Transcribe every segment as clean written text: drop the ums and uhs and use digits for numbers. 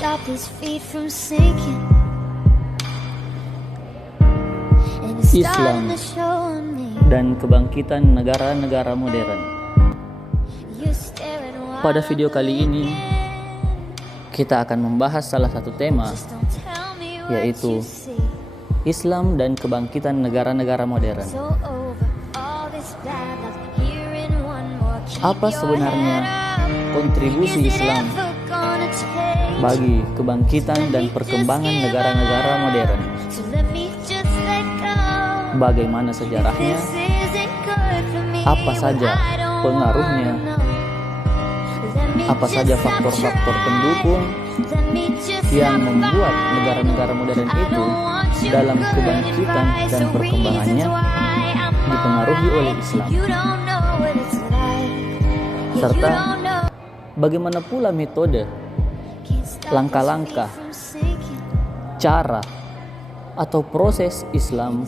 Islam dan kebangkitan negara-negara modern. Pada video kali ini kita akan membahas salah satu tema, yaitu Islam dan kebangkitan negara-negara modern. Apa sebenarnya kontribusi Islam bagi kebangkitan dan perkembangan negara-negara modern? Bagaimana sejarahnya? Apa saja pengaruhnya? Apa saja faktor-faktor pendukung yang membuat negara-negara modern itu dalam kebangkitan dan perkembangannya dipengaruhi oleh Islam? Serta bagaimana pula metode, langkah-langkah, cara atau proses Islam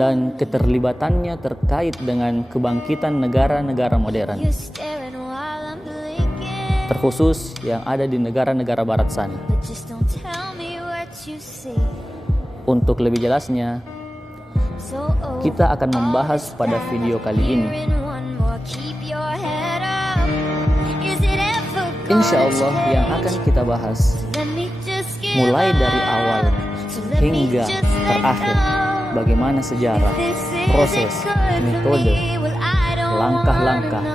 dan keterlibatannya terkait dengan kebangkitan negara-negara modern, terkhusus yang ada di negara-negara barat sana. Untuk lebih jelasnya, kita akan membahas pada video kali ini. Insya Allah yang akan kita bahas mulai dari awal hingga terakhir, bagaimana sejarah, proses, metode, langkah-langkah,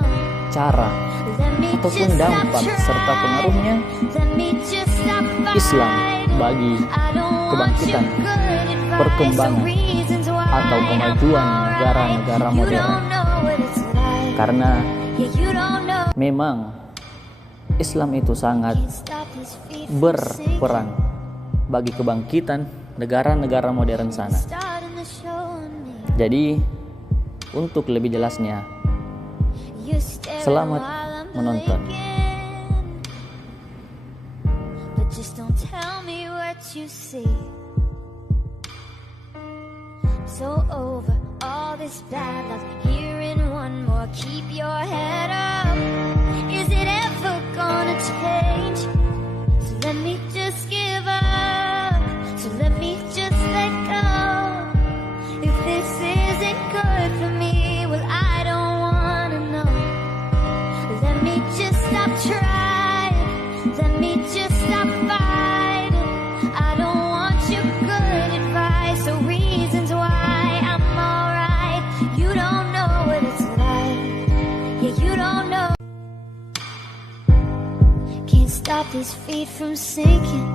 cara, ataupun dampak serta pengaruhnya Islam bagi kebangkitan, perkembangan, atau kemajuan negara-negara modern. Karena memang Islam itu sangat berperan bagi kebangkitan negara-negara modern sana. Jadi, untuk lebih jelasnya, selamat menonton. Stop these feet from sinking,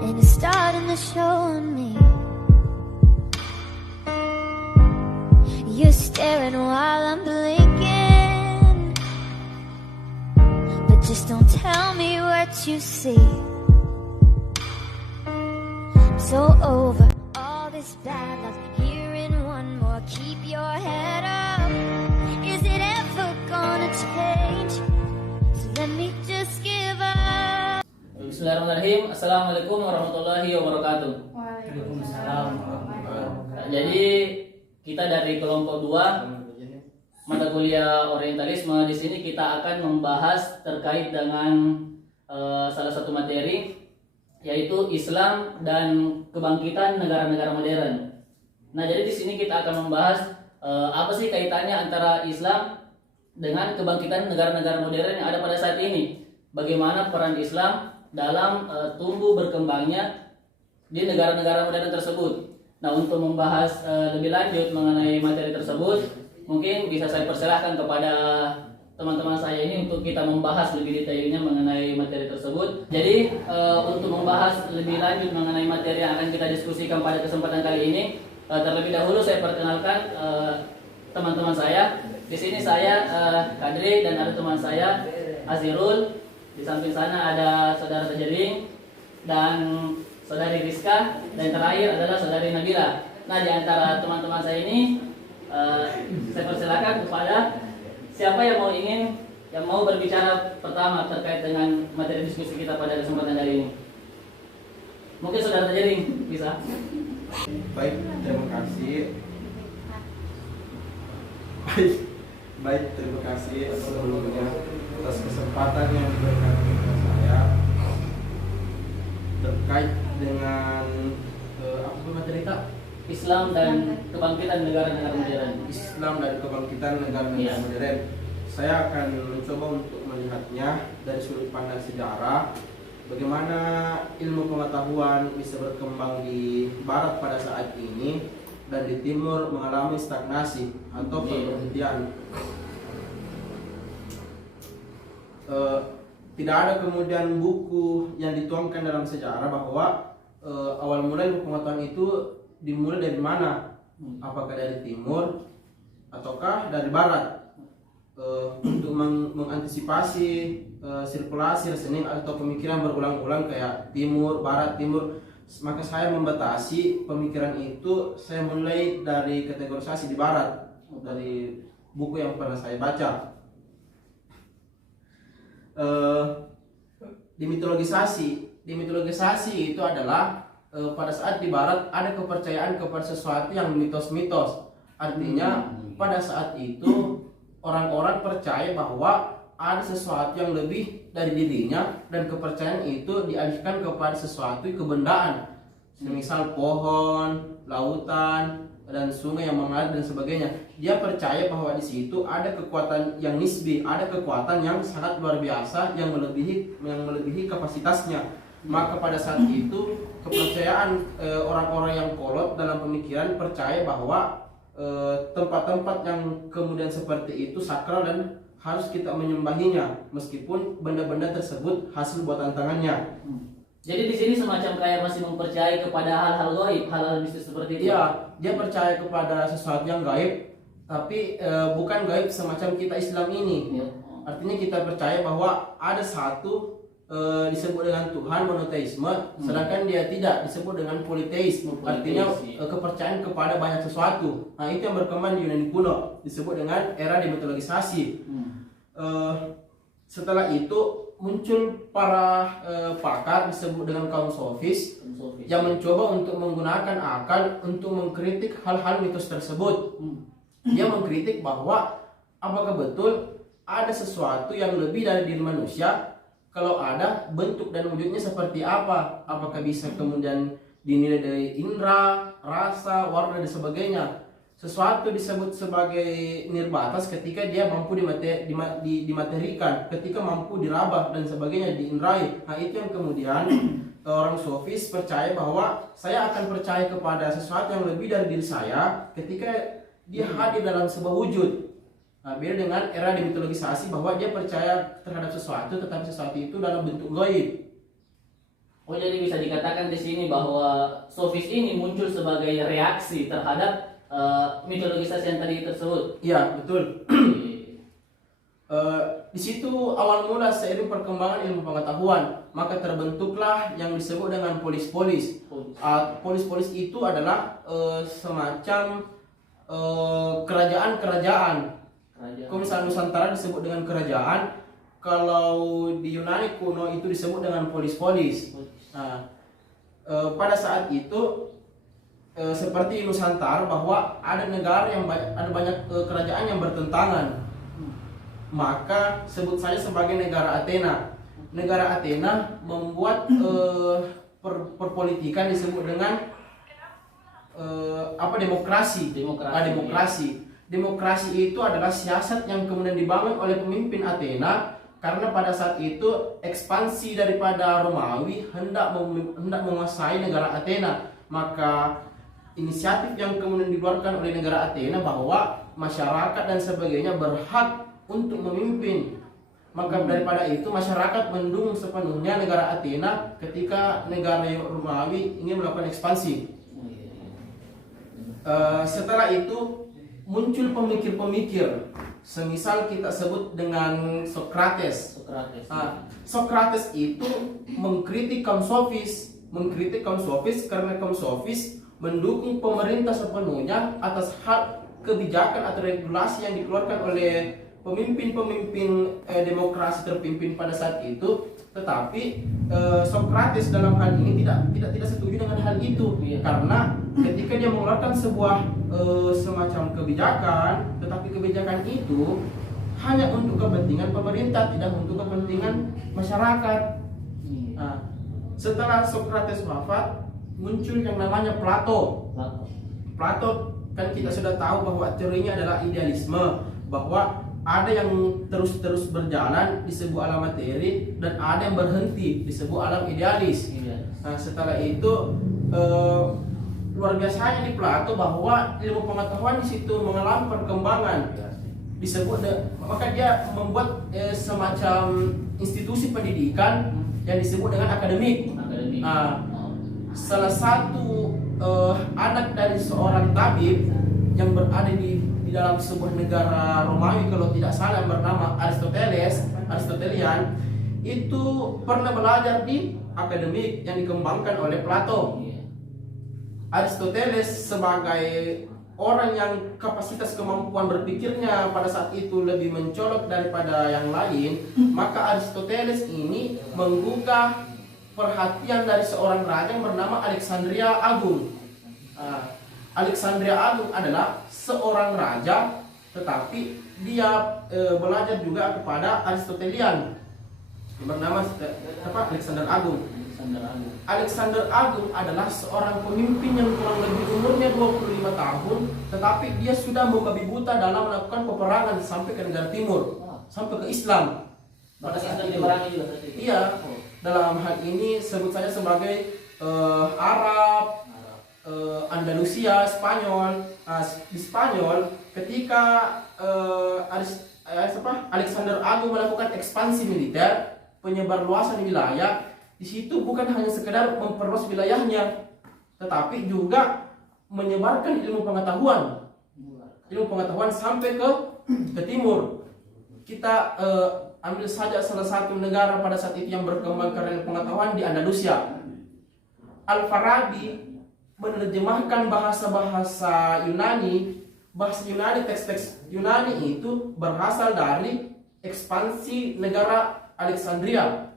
and it's starting to show on me. You're staring while I'm blinking, but just don't tell me what you see. So over all this bad luck, hearing one more, keep your head up. Is it ever gonna change? Let me just give up. Bismillahirrahmanirrahim. Assalamualaikum warahmatullahi wabarakatuh. Waalaikumsalam warahmatullahi wabarakatuh. Jadi kita dari kelompok 2 mata kuliah Orientalisme, di sini kita akan membahas terkait dengan salah satu materi, yaitu Islam dan kebangkitan negara-negara modern. Nah, jadi di sini kita akan membahas apa sih kaitannya antara Islam dengan kebangkitan negara-negara modern yang ada pada saat ini. Bagaimana peran Islam dalam tumbuh berkembangnya di negara-negara modern tersebut. Nah, untuk membahas lebih lanjut mengenai materi tersebut, mungkin bisa saya persilahkan kepada teman-teman saya ini untuk kita membahas lebih detailnya mengenai materi tersebut. Jadi untuk membahas lebih lanjut mengenai materi yang akan kita diskusikan pada kesempatan kali ini, terlebih dahulu saya perkenalkan teman-teman saya. Di sini saya Kadri dan ada teman saya Azirul. Di samping sana ada saudara Tajeling dan saudari Rizka, dan terakhir adalah saudari Nabila. Nah, di antara teman-teman saya ini saya persilakan kepada siapa yang mau berbicara pertama terkait dengan materi diskusi kita pada kesempatan kali ini. Mungkin saudara Tajeling bisa. Baik, terima kasih. Baik, Baik, terima kasih sebelumnya atas kesempatan yang diberikan kepada saya terkait dengan apa materi Kak? Islam dan kebangkitan negara-negara modern. Islam dan kebangkitan negara-negara Iya. modern. Saya akan mencoba untuk melihatnya dari sudut pandang sejarah, bagaimana ilmu pengetahuan bisa berkembang di Barat pada saat ini dan di Timur mengalami stagnasi atau pemberhentian. Tidak ada kemudian buku yang dituangkan dalam sejarah bahwa awal mula ilmu pengetahuan itu dimulai dari mana? Apakah dari timur ataukah dari barat? Untuk mengantisipasi sirkulasi reasoning atau pemikiran berulang-ulang kayak timur, barat, timur, maka saya membatasi pemikiran itu. Saya mulai dari kategorisasi di barat dari buku yang pernah saya baca. Dimitologisasi itu adalah pada saat di barat ada kepercayaan kepada sesuatu yang mitos-mitos. Artinya pada saat itu orang-orang percaya bahwa ada sesuatu yang lebih dari dirinya dan kepercayaan itu dialihkan kepada sesuatu kebendaan, semisal pohon, lautan, dan sungai yang mengalir dan sebagainya. Dia percaya bahwa di situ ada kekuatan yang nisbi, ada kekuatan yang sangat luar biasa yang melebihi kapasitasnya. Maka pada saat itu kepercayaan orang-orang yang kolot dalam pemikiran percaya bahwa tempat-tempat yang kemudian seperti itu sakral dan harus kita menyembahinya meskipun benda-benda tersebut hasil buatan tangannya. Jadi di sini semacam kayak masih mempercayai kepada hal-hal gaib, hal-hal mistis seperti itu. Iya, dia percaya kepada sesuatu yang gaib, tapi bukan gaib semacam kita Islam ini. Ya. Artinya kita percaya bahwa ada satu disebut dengan Tuhan monoteisme, sedangkan dia tidak disebut dengan politeisme. Artinya kepercayaan kepada banyak sesuatu. Nah, itu yang berkembang di Yunani kuno, disebut dengan era demitologisasi. Setelah itu muncul para pakar disebut dengan kaum sofis yang mencoba untuk menggunakan akal untuk mengkritik hal-hal mitos tersebut. Dia mengkritik bahwa apakah betul ada sesuatu yang lebih dari diri manusia. Kalau ada, bentuk dan wujudnya seperti apa? Apakah bisa kemudian dinilai dari indera, rasa, warna, dan sebagainya? Sesuatu disebut sebagai nirbatas ketika dia mampu dimaterikan, ketika mampu diraba dan sebagainya, diindrai. Nah, itu yang kemudian orang sofis percaya bahwa saya akan percaya kepada sesuatu yang lebih dari diri saya ketika dia hadir dalam sebuah wujud. Nah, beda dengan era demitologisasi bahwa dia percaya terhadap sesuatu tetapi sesuatu itu dalam bentuk gaib. Oh, jadi bisa dikatakan di sini bahwa sofis ini muncul sebagai reaksi terhadap mitologisasi yang tadi tersebut. Iya, betul. Di situ awal mula seiring perkembangan ilmu pengetahuan, maka terbentuklah yang disebut dengan polis-polis. Polis-polis itu adalah semacam kerajaan-kerajaan. Kalau misalnya Nusantara disebut dengan kerajaan, kalau di Yunani kuno itu disebut dengan polis-polis. Nah, pada saat itu seperti Nusantara bahwa ada negara yang ada banyak kerajaan yang bertentangan, maka sebut saja sebagai negara Athena. Negara Athena membuat perpolitikan disebut dengan demokrasi. Demokrasi itu adalah siasat yang kemudian dibangun oleh pemimpin Athena karena pada saat itu ekspansi daripada Romawi hendak menguasai negara Athena. Maka inisiatif yang kemudian dikeluarkan oleh negara Athena bahwa masyarakat dan sebagainya berhak untuk memimpin. Maka daripada itu masyarakat mendukung sepenuhnya negara Athena ketika negara Romawi ingin melakukan ekspansi. Setelah itu muncul pemikir-pemikir, semisal kita sebut dengan Socrates. Socrates itu mengkritik kaum sofis, karena kaum sofis mendukung pemerintah sepenuhnya atas hak kebijakan atau regulasi yang dikeluarkan oleh pemimpin demokrasi terpimpin pada saat itu, tetapi Socrates dalam hal ini tidak setuju dengan hal itu. Karena ketika dia mengeluarkan sebuah semacam kebijakan, tetapi kebijakan itu hanya untuk kepentingan pemerintah, tidak untuk kepentingan masyarakat. Nah, setelah Socrates wafat, muncul yang namanya Plato. Plato kan kita sudah tahu bahwa teorinya adalah idealisme, bahwa ada yang terus berjalan di sebuah alam materi dan ada yang berhenti di sebuah alam idealis. Nah, setelah itu luar biasanya di Plato bahwa ilmu pengetahuan di situ mengalami perkembangan. Maka dia membuat semacam institusi pendidikan yang disebut dengan akademik. Salah satu anak dari seorang tabib yang berada di dalam sebuah negara Romawi kalau tidak salah, yang bernama Aristotelian, itu pernah belajar di akademik yang dikembangkan oleh Plato. Aristoteles sebagai orang yang kapasitas kemampuan berpikirnya pada saat itu lebih mencolok daripada yang lain, maka Aristoteles ini menggugah perhatian dari seorang raja yang bernama Alexandria Agung. Alexandria Agung adalah seorang raja, tetapi dia belajar juga kepada Aristotelian yang bernama Alexander Agung. Alexander Agung adalah seorang pemimpin yang kurang lebih umurnya 25 tahun, tetapi dia sudah membabi buta dalam melakukan peperangan sampai ke negara timur, sampai ke Islam. Pada saat itu, iya, dalam hal ini sebut saja sebagai Arab, Andalusia, Spanyol. Di Spanyol ketika Alexander Agung melakukan ekspansi militer, penyebar luasan wilayah, di situ bukan hanya sekedar memperluas wilayahnya, tetapi juga menyebarkan ilmu pengetahuan sampai ke timur. Kita ambil saja salah satu negara pada saat itu yang berkembang karena ilmu pengetahuan, di Andalusia. Al-Farabi menerjemahkan bahasa-bahasa Yunani. Bahasa Yunani, teks-teks Yunani itu berasal dari ekspansi negara Alexandria.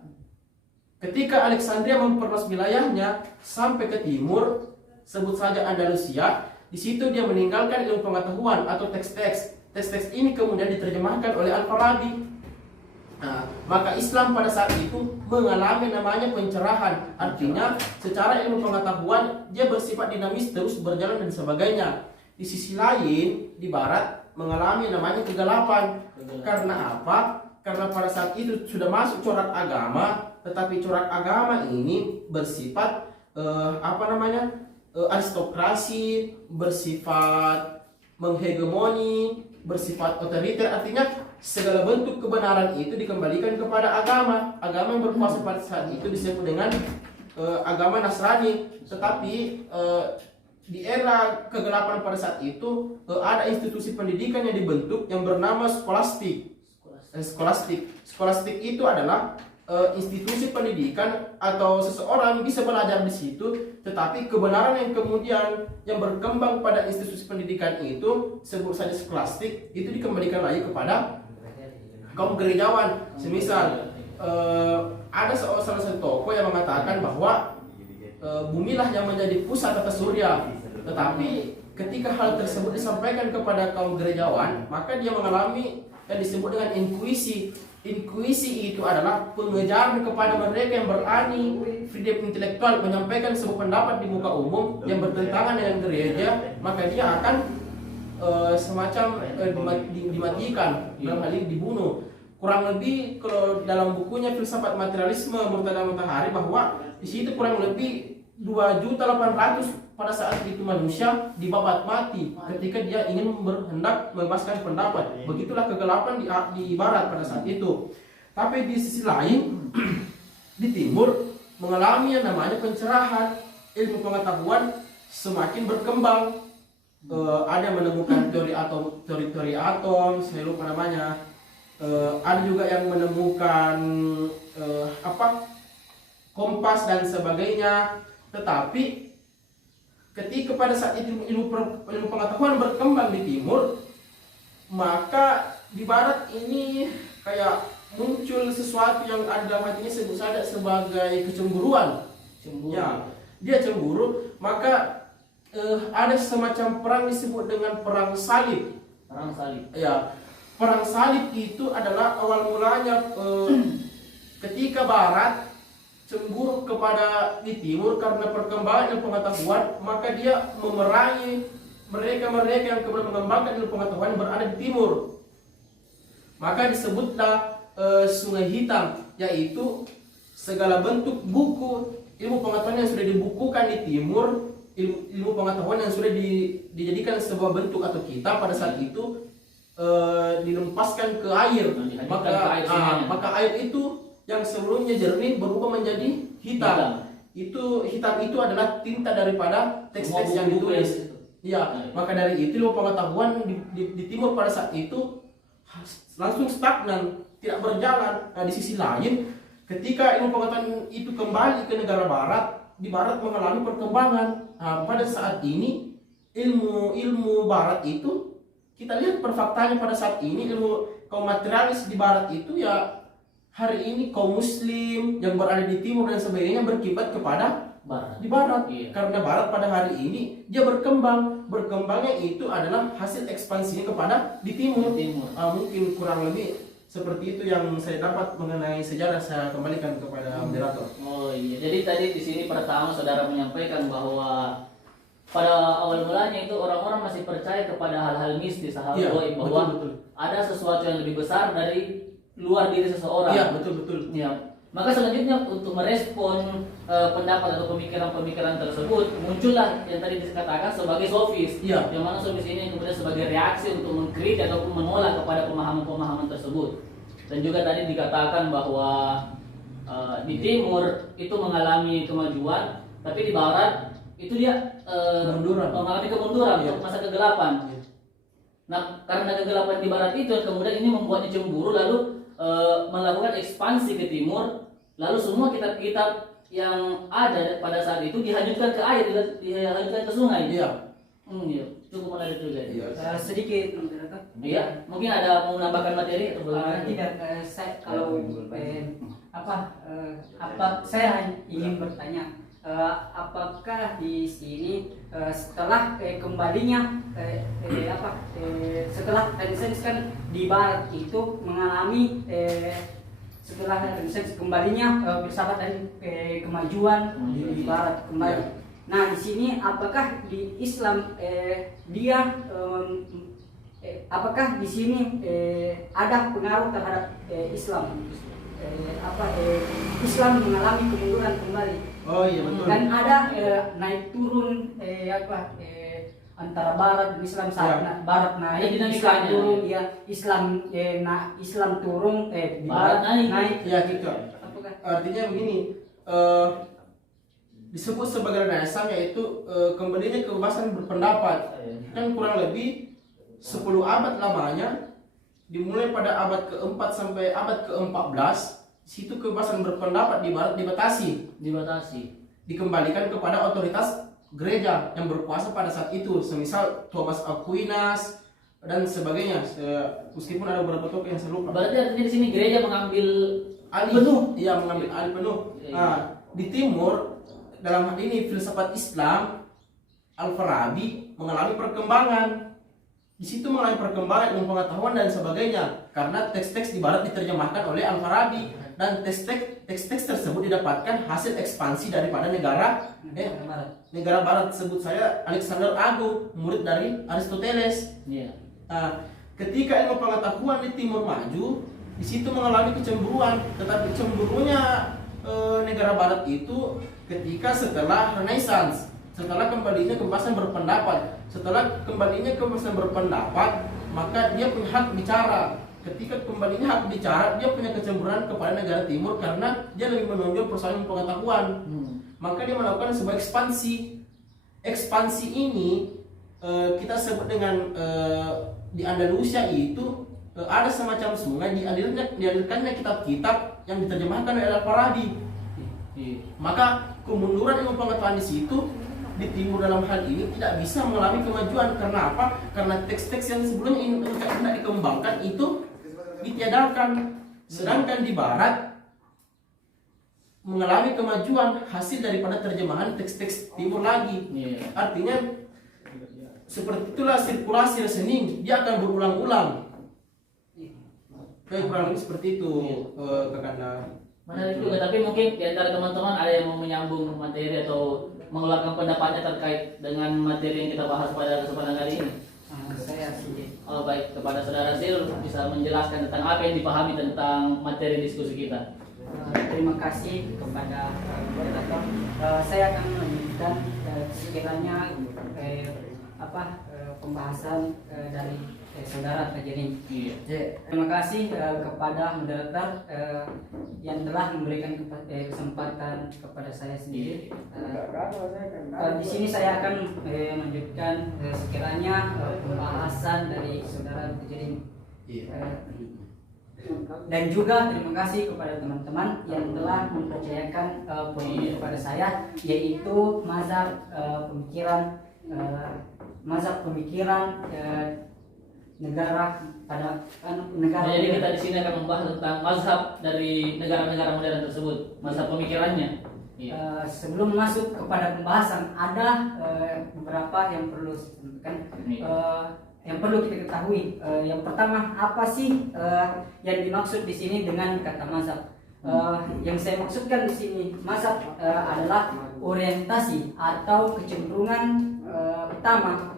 Ketika Alexandria memperluas wilayahnya sampai ke timur, sebut saja Andalusia, di situ dia meninggalkan ilmu pengetahuan atau teks-teks. Teks-teks ini kemudian diterjemahkan oleh Al-Farabi. Nah, maka Islam pada saat itu mengalami namanya pencerahan. Artinya secara ilmu pengetahuan dia bersifat dinamis, terus berjalan dan sebagainya. Di sisi lain, di barat mengalami namanya kegelapan. Karena apa? Karena pada saat itu sudah masuk corak agama, tetapi corak agama ini bersifat aristokrasi, bersifat menghegemoni, bersifat otoriter. Artinya segala bentuk kebenaran itu dikembalikan kepada agama. Agama yang berkuasa pada saat itu disebut dengan agama Nasrani. Tetapi di era kegelapan pada saat itu ada institusi pendidikan yang dibentuk yang bernama skolastik. Skolastik itu adalah institusi pendidikan atau seseorang bisa belajar di situ, tetapi kebenaran yang kemudian yang berkembang pada institusi pendidikan itu, sebut saja skolastik, itu dikembalikan lagi kepada kaum gerejawan. Semisal ada salah satu tokoh yang mengatakan bahwa bumilah yang menjadi pusat tata surya, tetapi ketika hal tersebut disampaikan kepada kaum gerejawan, maka dia mengalami yang disebut dengan inkuisi. Inkuisi itu adalah pengejaran kepada mereka yang berani freedom intelektual menyampaikan sebuah pendapat di muka umum yang bertentangan dengan gereja, maka dia akan semacam dimatikan, dalam hal ini dibunuh. Kurang lebih kalau dalam bukunya Filsafat Materialisme Murtada Mutahari, bahwa di situ kurang lebih 2.800.000 pada saat itu manusia dibabat mati ketika dia ingin hendak membebaskan pendapat. Begitulah kegelapan di barat pada saat itu. Tapi di sisi lain di timur mengalami yang namanya pencerahan. Ilmu pengetahuan semakin berkembang. Ada menemukan teori atom, saya lupa namanya. Ada juga yang menemukan kompas dan sebagainya. Tetapi ketika pada saat itu ilmu pengetahuan berkembang di timur, maka di barat ini kayak muncul sesuatu yang ada dalam hatinya, sebut saja sebagai kecemburuan. Ya, dia cemburu, maka ada semacam perang disebut dengan perang salib. Perang salib. Ya, perang salib itu adalah awal mulanya ketika barat cemburu kepada di timur karena perkembangan ilmu pengetahuan, maka dia memerangi mereka-mereka yang kemudian mengembangkan ilmu pengetahuan yang berada di timur. Maka disebutlah Sungai Hitam, yaitu segala bentuk buku ilmu pengetahuan yang sudah dibukukan di timur, ilmu pengetahuan yang sudah dijadikan sebuah bentuk atau kitab pada saat itu dilempaskan ke air. Maka air itu yang sebelumnya jernih berubah menjadi hitam. Hitam itu adalah tinta daripada teks-teks yang ditulis. Iya, maka dari itu ilmu pengetahuan di timur pada saat itu langsung stagnan, tidak berjalan. Nah, di sisi lain, ketika ilmu pengetahuan itu kembali ke negara barat, di barat mengalami perkembangan. Nah, pada saat ini ilmu barat itu kita lihat perfaktanya pada saat ini ilmu kaum materialis di barat itu ya hari ini kaum muslim yang berada di timur dan sebagainya berkiblat kepada barat. Di barat. Iya. Karena barat pada hari ini dia berkembangnya itu adalah hasil ekspansinya kepada di timur. Mungkin kurang lebih seperti itu yang saya dapat mengenai sejarah. Saya kembalikan kepada moderator. Oh iya, jadi tadi di sini pertama saudara menyampaikan bahwa pada awal mulanya itu orang-orang masih percaya kepada hal-hal mistis, hal gaib, bahwa betul. ada sesuatu yang lebih besar dari luar diri seseorang. Iya, betul. Ya. Maka selanjutnya untuk merespon pendapat atau pemikiran-pemikiran tersebut, muncullah yang tadi dikatakan sebagai sofis. Iya. Yang mana sofis ini kemudian sebagai reaksi untuk mengkritik ataupun menolak kepada pemahaman-pemahaman tersebut. Dan juga tadi dikatakan bahwa di timur itu mengalami kemajuan, tapi di barat itu dia mengalami kemunduran, iya. masa kegelapan. Iya. Nah, karena kegelapan di barat itu kemudian ini membuatnya cemburu, lalu melakukan ekspansi ke timur, lalu semua kitab-kitab yang ada pada saat itu dihanyutkan ke air, dihanyutkan ke sungai. Iya. Iya, cukup menarik juga. Iya. Sedikit Iya, mungkin ada mau menambahkan materi atau tidak, saya kalau saya ingin bertanya, apakah di sini setelah kembalinya setelah Renaissance kan di barat itu mengalami setelah Renaissance kembalinya filsafat dan kemajuan di barat kembali. Ya. Nah, di sini apakah di Islam apakah di sini ada pengaruh terhadap Islam? Islam mengalami kemunduran kembali. Oh iya, betul. Dan ada naik turun antara barat dan Islam saat barat naik, Islam turun, ya Islam turun, di barat naik. Ya gitu. Apakah? Artinya begini, disebut sebagai Renaissance yaitu kembalinya kebebasan berpendapat. Kan kurang lebih 10 abad lamanya, dimulai pada abad ke-4 sampai abad ke-14, situ kebebasan berpendapat di barat dibatasi. Dikembalikan kepada otoritas gereja yang berkuasa pada saat itu, semisal Thomas Aquinas dan sebagainya. Meskipun ada beberapa tokoh yang saya lupa. Berarti artinya di sini gereja mengambil alih penuh. Iya, mengambil alih penuh. Nah, di timur dalam hal ini filsafat Islam, Al-Farabi mengalami perkembangan. Di situ mengalami perkembangan ilmu pengetahuan dan sebagainya, karena teks-teks di barat diterjemahkan oleh Al-Farabi, dan teks-teks tersebut didapatkan hasil ekspansi daripada negara barat. Sebut saya Alexander Agung, murid dari Aristoteles. Ketika ilmu pengetahuan di timur maju, di situ mengalami kecemburuan, tetapi cemburunya negara barat itu ketika setelah Renaissance, setelah kembalinya kebebasan berpendapat. Setelah kembalinya kebebasan berpendapat, maka dia punya hak bicara. Ketika kembalinya hak bicara, dia punya kecemburuan kepada negara timur karena dia lebih menonjol persoalan pengetahuan. Maka dia melakukan sebuah ekspansi. Ekspansi ini kita sebut dengan di Andalusia itu ada semacam sungai, dialirkannya kitab-kitab yang diterjemahkan oleh Al-Farabi. Maka kemunduran ilmu pengetahuan di situ di timur dalam hal ini tidak bisa mengalami kemajuan. Karena apa? Karena teks-teks yang sebelumnya tidak dikembangkan itu ditiadakan. Sedangkan di barat mengalami kemajuan hasil daripada terjemahan teks-teks timur lagi. Artinya seperti itulah sirkulasi reasoning, dia akan berulang-ulang. Kurang lebih seperti itu, Kakanda. Menarik juga, tapi mungkin di antara teman-teman ada yang mau menyambung materi atau mengeluarkan pendapatnya terkait dengan materi yang kita bahas pada kesempatan kali ini. Saya sih. Oh baik, kepada saudara Zil bisa menjelaskan tentang apa yang dipahami tentang materi diskusi kita. Terima kasih kepada moderator. Saya akan melanjutkan sekiranya pembahasan dari saudara Tajani. Terima kasih kepada moderator yang telah memberikan kesempatan kepada saya sendiri. Di sini saya akan melanjutkan sekiranya pembahasan dari saudara Tajani. Dan juga terima kasih kepada teman-teman yang telah mempercayakan poin kepada saya, yaitu mazhab pemikiran negara pada negara. Jadi kita di sini akan membahas tentang mazhab dari negara-negara modern tersebut, mazhab pemikirannya. Sebelum masuk kepada pembahasan, ada beberapa yang perlu saya sampaikan. Yang perlu kita ketahui, yang pertama, apa sih yang dimaksud di sini dengan kata mazhab? Yang saya maksudkan di sini mazhab adalah orientasi atau kecenderungan pertama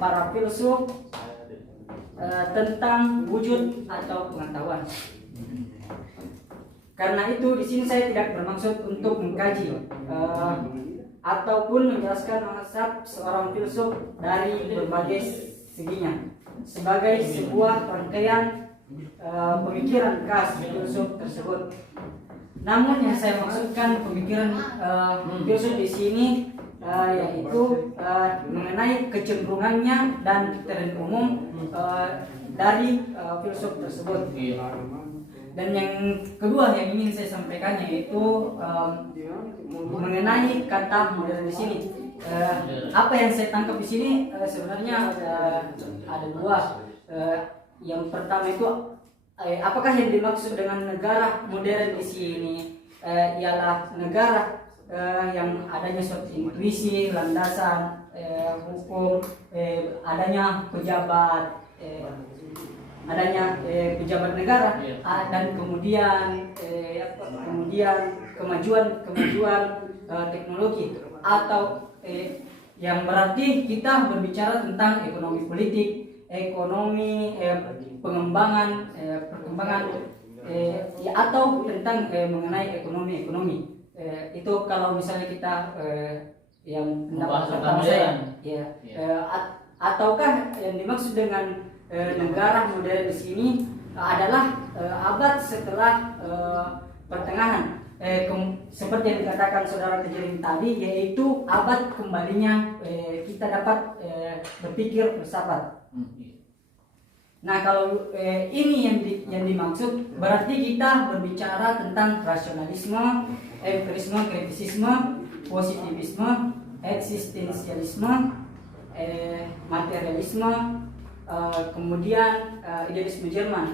para filsuf tentang wujud atau pengetahuan. Karena itu di sini saya tidak bermaksud untuk mengkaji ataupun menjelaskan mazhab seorang filsuf dari berbagai seginya sebagai sebuah rangkaian pemikiran khas filsuf tersebut. Namun yang saya maksudkan pemikiran filsuf di sini yaitu mengenai kecenderungannya dan tren umum dari filsuf tersebut. Dan yang kedua yang ingin saya sampaikan yaitu mengenai kata modern di sini. Apa yang saya tangkap di sini sebenarnya ada dua. Yang pertama itu apakah yang dimaksud dengan negara modern di sini ialah negara yang adanya suatu intuisi, landasan hukum, adanya pejabat negara, dan kemudian kemajuan teknologi, atau yang berarti kita berbicara tentang ekonomi politik, ekonomi perkembangan atau tentang mengenai ekonomi. Itu kalau misalnya kita yang pendapat pertama saya, ataukah yang dimaksud dengan negara modern di sini adalah abad setelah pertengahan, seperti yang dikatakan saudara Tejerin tadi, yaitu abad kembalinya kita dapat berpikir filsafat. Nah, kalau ini yang dimaksud, berarti kita berbicara tentang rasionalisme, empirisme, kritisisme, positivisme, eksistensialisme, materialisme, kemudian idealisme Jerman.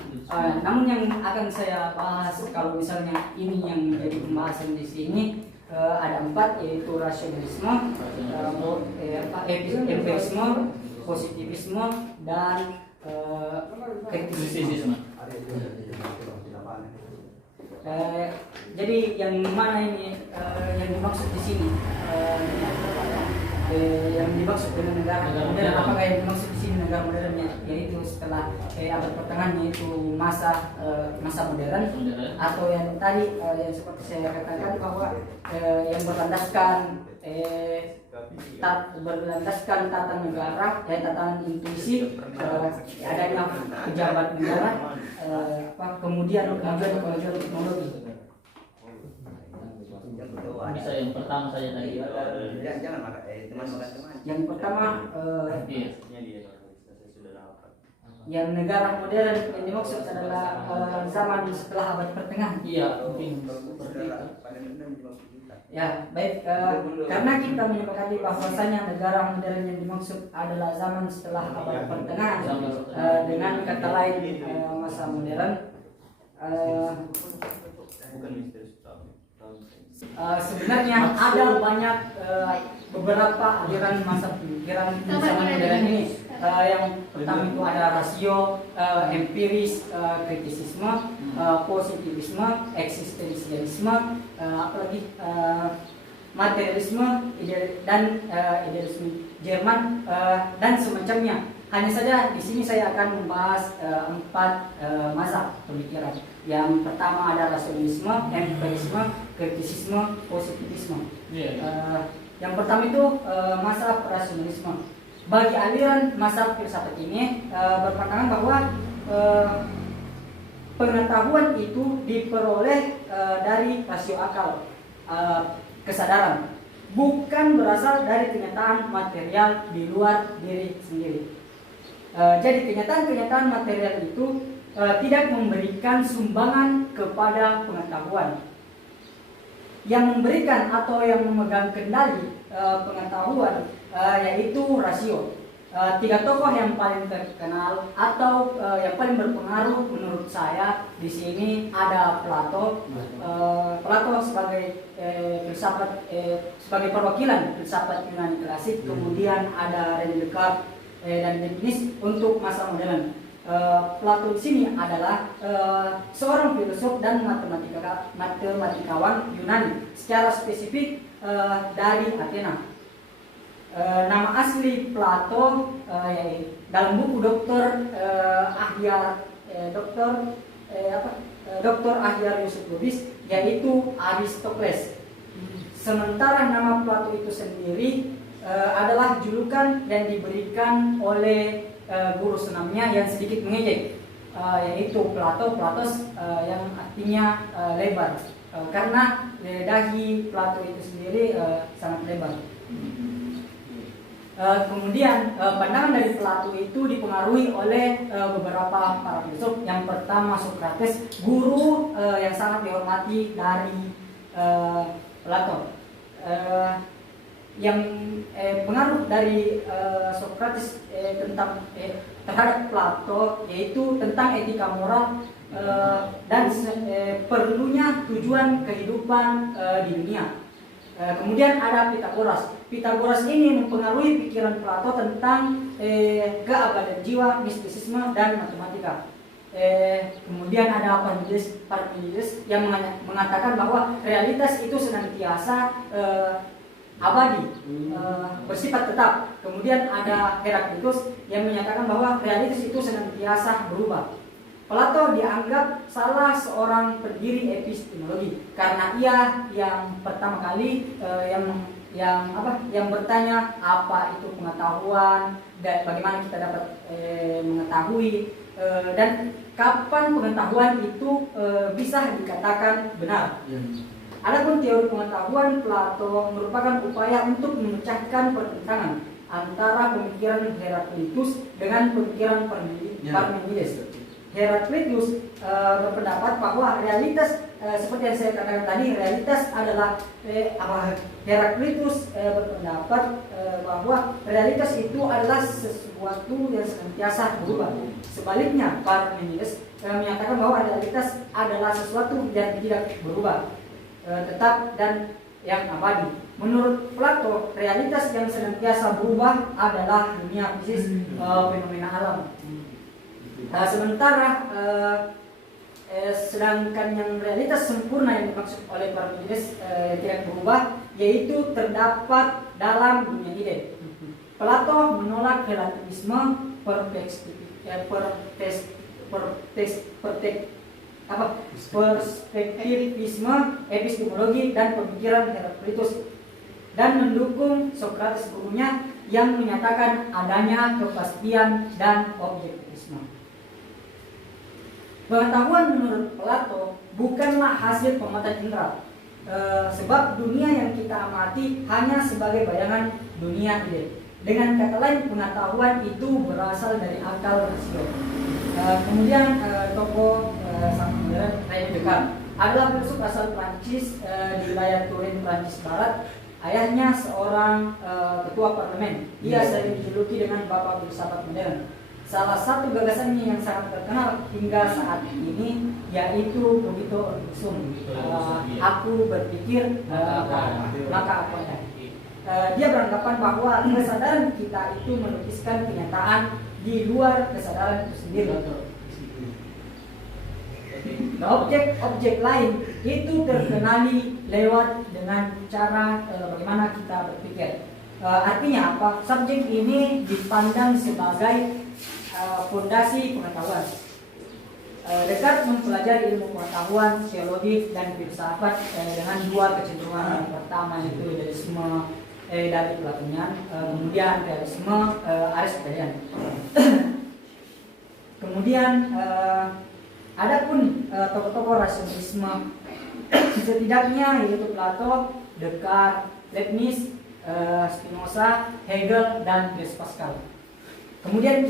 Namun yang akan saya bahas kalau misalnya ini yang menjadi pembahasan di sini ada 4, yaitu rasionalisme, empirisme, positivisme, dan kritisisme. Jadi yang mana ini yang dimaksud di sini? Yang dimaksud dengan negara modern, apakah yang dimaksud di sini negara modernnya, yaitu setelah abad pertengahan, yaitu masa modern, atau yang tadi yang seperti saya katakan bahwa yang berlandaskan tata negara, tatanan intuisi, adanya pejabat negara, kemudian kemajuan teknologi. Bisa yang pertama saja tadi. Yang pertama yang negara modern yang dimaksud adalah zaman setelah abad pertengahan. Iya, mungkin seperti itu. Ya, baik. Karena kita menyepakati bahwasanya negara modern yang dimaksud adalah zaman setelah abad pertengahan, dengan kata lain masa modern. Sebenarnya ada banyak beberapa aliran masa pemikiran di zaman modern ini. Yang pertama itu ada rasio, empiris, kritisisme, positivisme, eksistensialisme, apalagi materialisme dan idealisme Jerman dan semacamnya. Hanya saja di sini saya akan membahas 4 masa pemikiran. Yang pertama ada rasionalisme, empirisme, kritisisme, positivisme. Yang pertama itu masa rasionalisme. Bagi aliran masa filsafat ini berpandangan bahwa pengetahuan itu diperoleh dari rasio akal, kesadaran, bukan berasal dari kenyataan material di luar diri sendiri. Jadi kenyataan-kenyataan material itu tidak memberikan sumbangan kepada pengetahuan. Yang memberikan atau yang memegang kendali pengetahuan yaitu rasio. 3 tokoh yang paling terkenal atau yang paling berpengaruh menurut saya di sini ada Plato. Plato sebagai filsafat sebagai perwakilan filsafat Yunani klasik. Kemudian ada René Descartes dan Leibniz untuk masa modern. Plato di sini adalah seorang filsuf dan matematikawan Yunani, secara spesifik dari Athena. Nama asli Plato dalam buku Dr. Ahyar Yusufovich yaitu Aristokles. Sementara nama Plato itu sendiri adalah julukan yang diberikan oleh guru senamnya yang sedikit mengejek, yaitu Platos yang artinya lebar, karena dahi Plato itu sendiri sangat lebar. Kemudian pandangan dari Plato itu dipengaruhi oleh beberapa para filsuf. Yang pertama Socrates, guru yang sangat dihormati dari Plato. Yang pengaruh dari Socrates terhadap Plato yaitu tentang etika moral dan perlunya tujuan kehidupan di dunia. Kemudian ada Pythagoras. Pythagoras ini mempengaruhi pikiran Plato tentang keabadian jiwa, mistisisme dan matematika. Kemudian ada Parmenides yang mengatakan bahwa realitas itu senantiasa abadi, bersifat tetap. Kemudian ada Heraklitus yang menyatakan bahwa realitas itu senantiasa berubah. Plato dianggap salah seorang pendiri epistemologi karena ia yang pertama kali yang bertanya apa itu pengetahuan dan bagaimana kita dapat mengetahui dan kapan pengetahuan itu bisa dikatakan benar. Adapun teori pengetahuan Plato merupakan upaya untuk memecahkan pertentangan antara pemikiran Heraklitus dengan pemikiran Parmenides. Heraklitus berpendapat bahwa realitas seperti yang saya katakan tadi, realitas adalah Heraklitus berpendapat bahwa realitas itu adalah sesuatu yang senantiasa berubah. Sebaliknya Parmenides menyatakan bahwa realitas adalah sesuatu yang tidak berubah, tetap dan yang abadi. Menurut Plato, realitas yang senantiasa berubah adalah dunia fisik, fenomena alam. Sementara sedangkan yang realitas sempurna yang dimaksud oleh Parmenides tidak berubah, yaitu terdapat dalam dunia ide. Plato menolak relativisme, perspektivisme, epistemologi dan pemikiran Heraklitus, dan mendukung Socrates gurunya yang menyatakan adanya kepastian dan objektivisme. Pengetahuan menurut Plato bukanlah hasil pengamatan indera, sebab dunia yang kita amati hanya sebagai bayangan dunia ide. Dengan kata lain, pengetahuan itu berasal dari akal rasio. Kemudian tokoh sang modern René Descartes. adalah filsuf asal Prancis di wilayah Turin, Prancis Barat. Ayahnya seorang ketua parlemen. Ia sering dijuluki dengan bapak filsafat modern. Salah satu gagasannya yang sangat terkenal hingga saat ini yaitu cogito ergo sum. Aku berpikir maka aku ada. Dia beranggapan bahwa kesadaran kita itu melukiskan kenyataan di luar kesadaran itu sendiri. Objek-objek lain itu terkenali lewat dengan cara bagaimana kita berpikir. Artinya apa? Subjek ini dipandang sebagai fondasi pengetahuan. Descartes mempelajari ilmu pengetahuan, teologi dan filsafat dengan dua kecenderungan. Yang pertama itu idealisme dari Platonian, kemudian realisme Aristotelian. Kemudian adapun tokoh-tokoh rasionalisme setidaknya yaitu Plato, Descartes, Leibniz, Spinoza, Hegel dan Blaise Pascal. Kemudian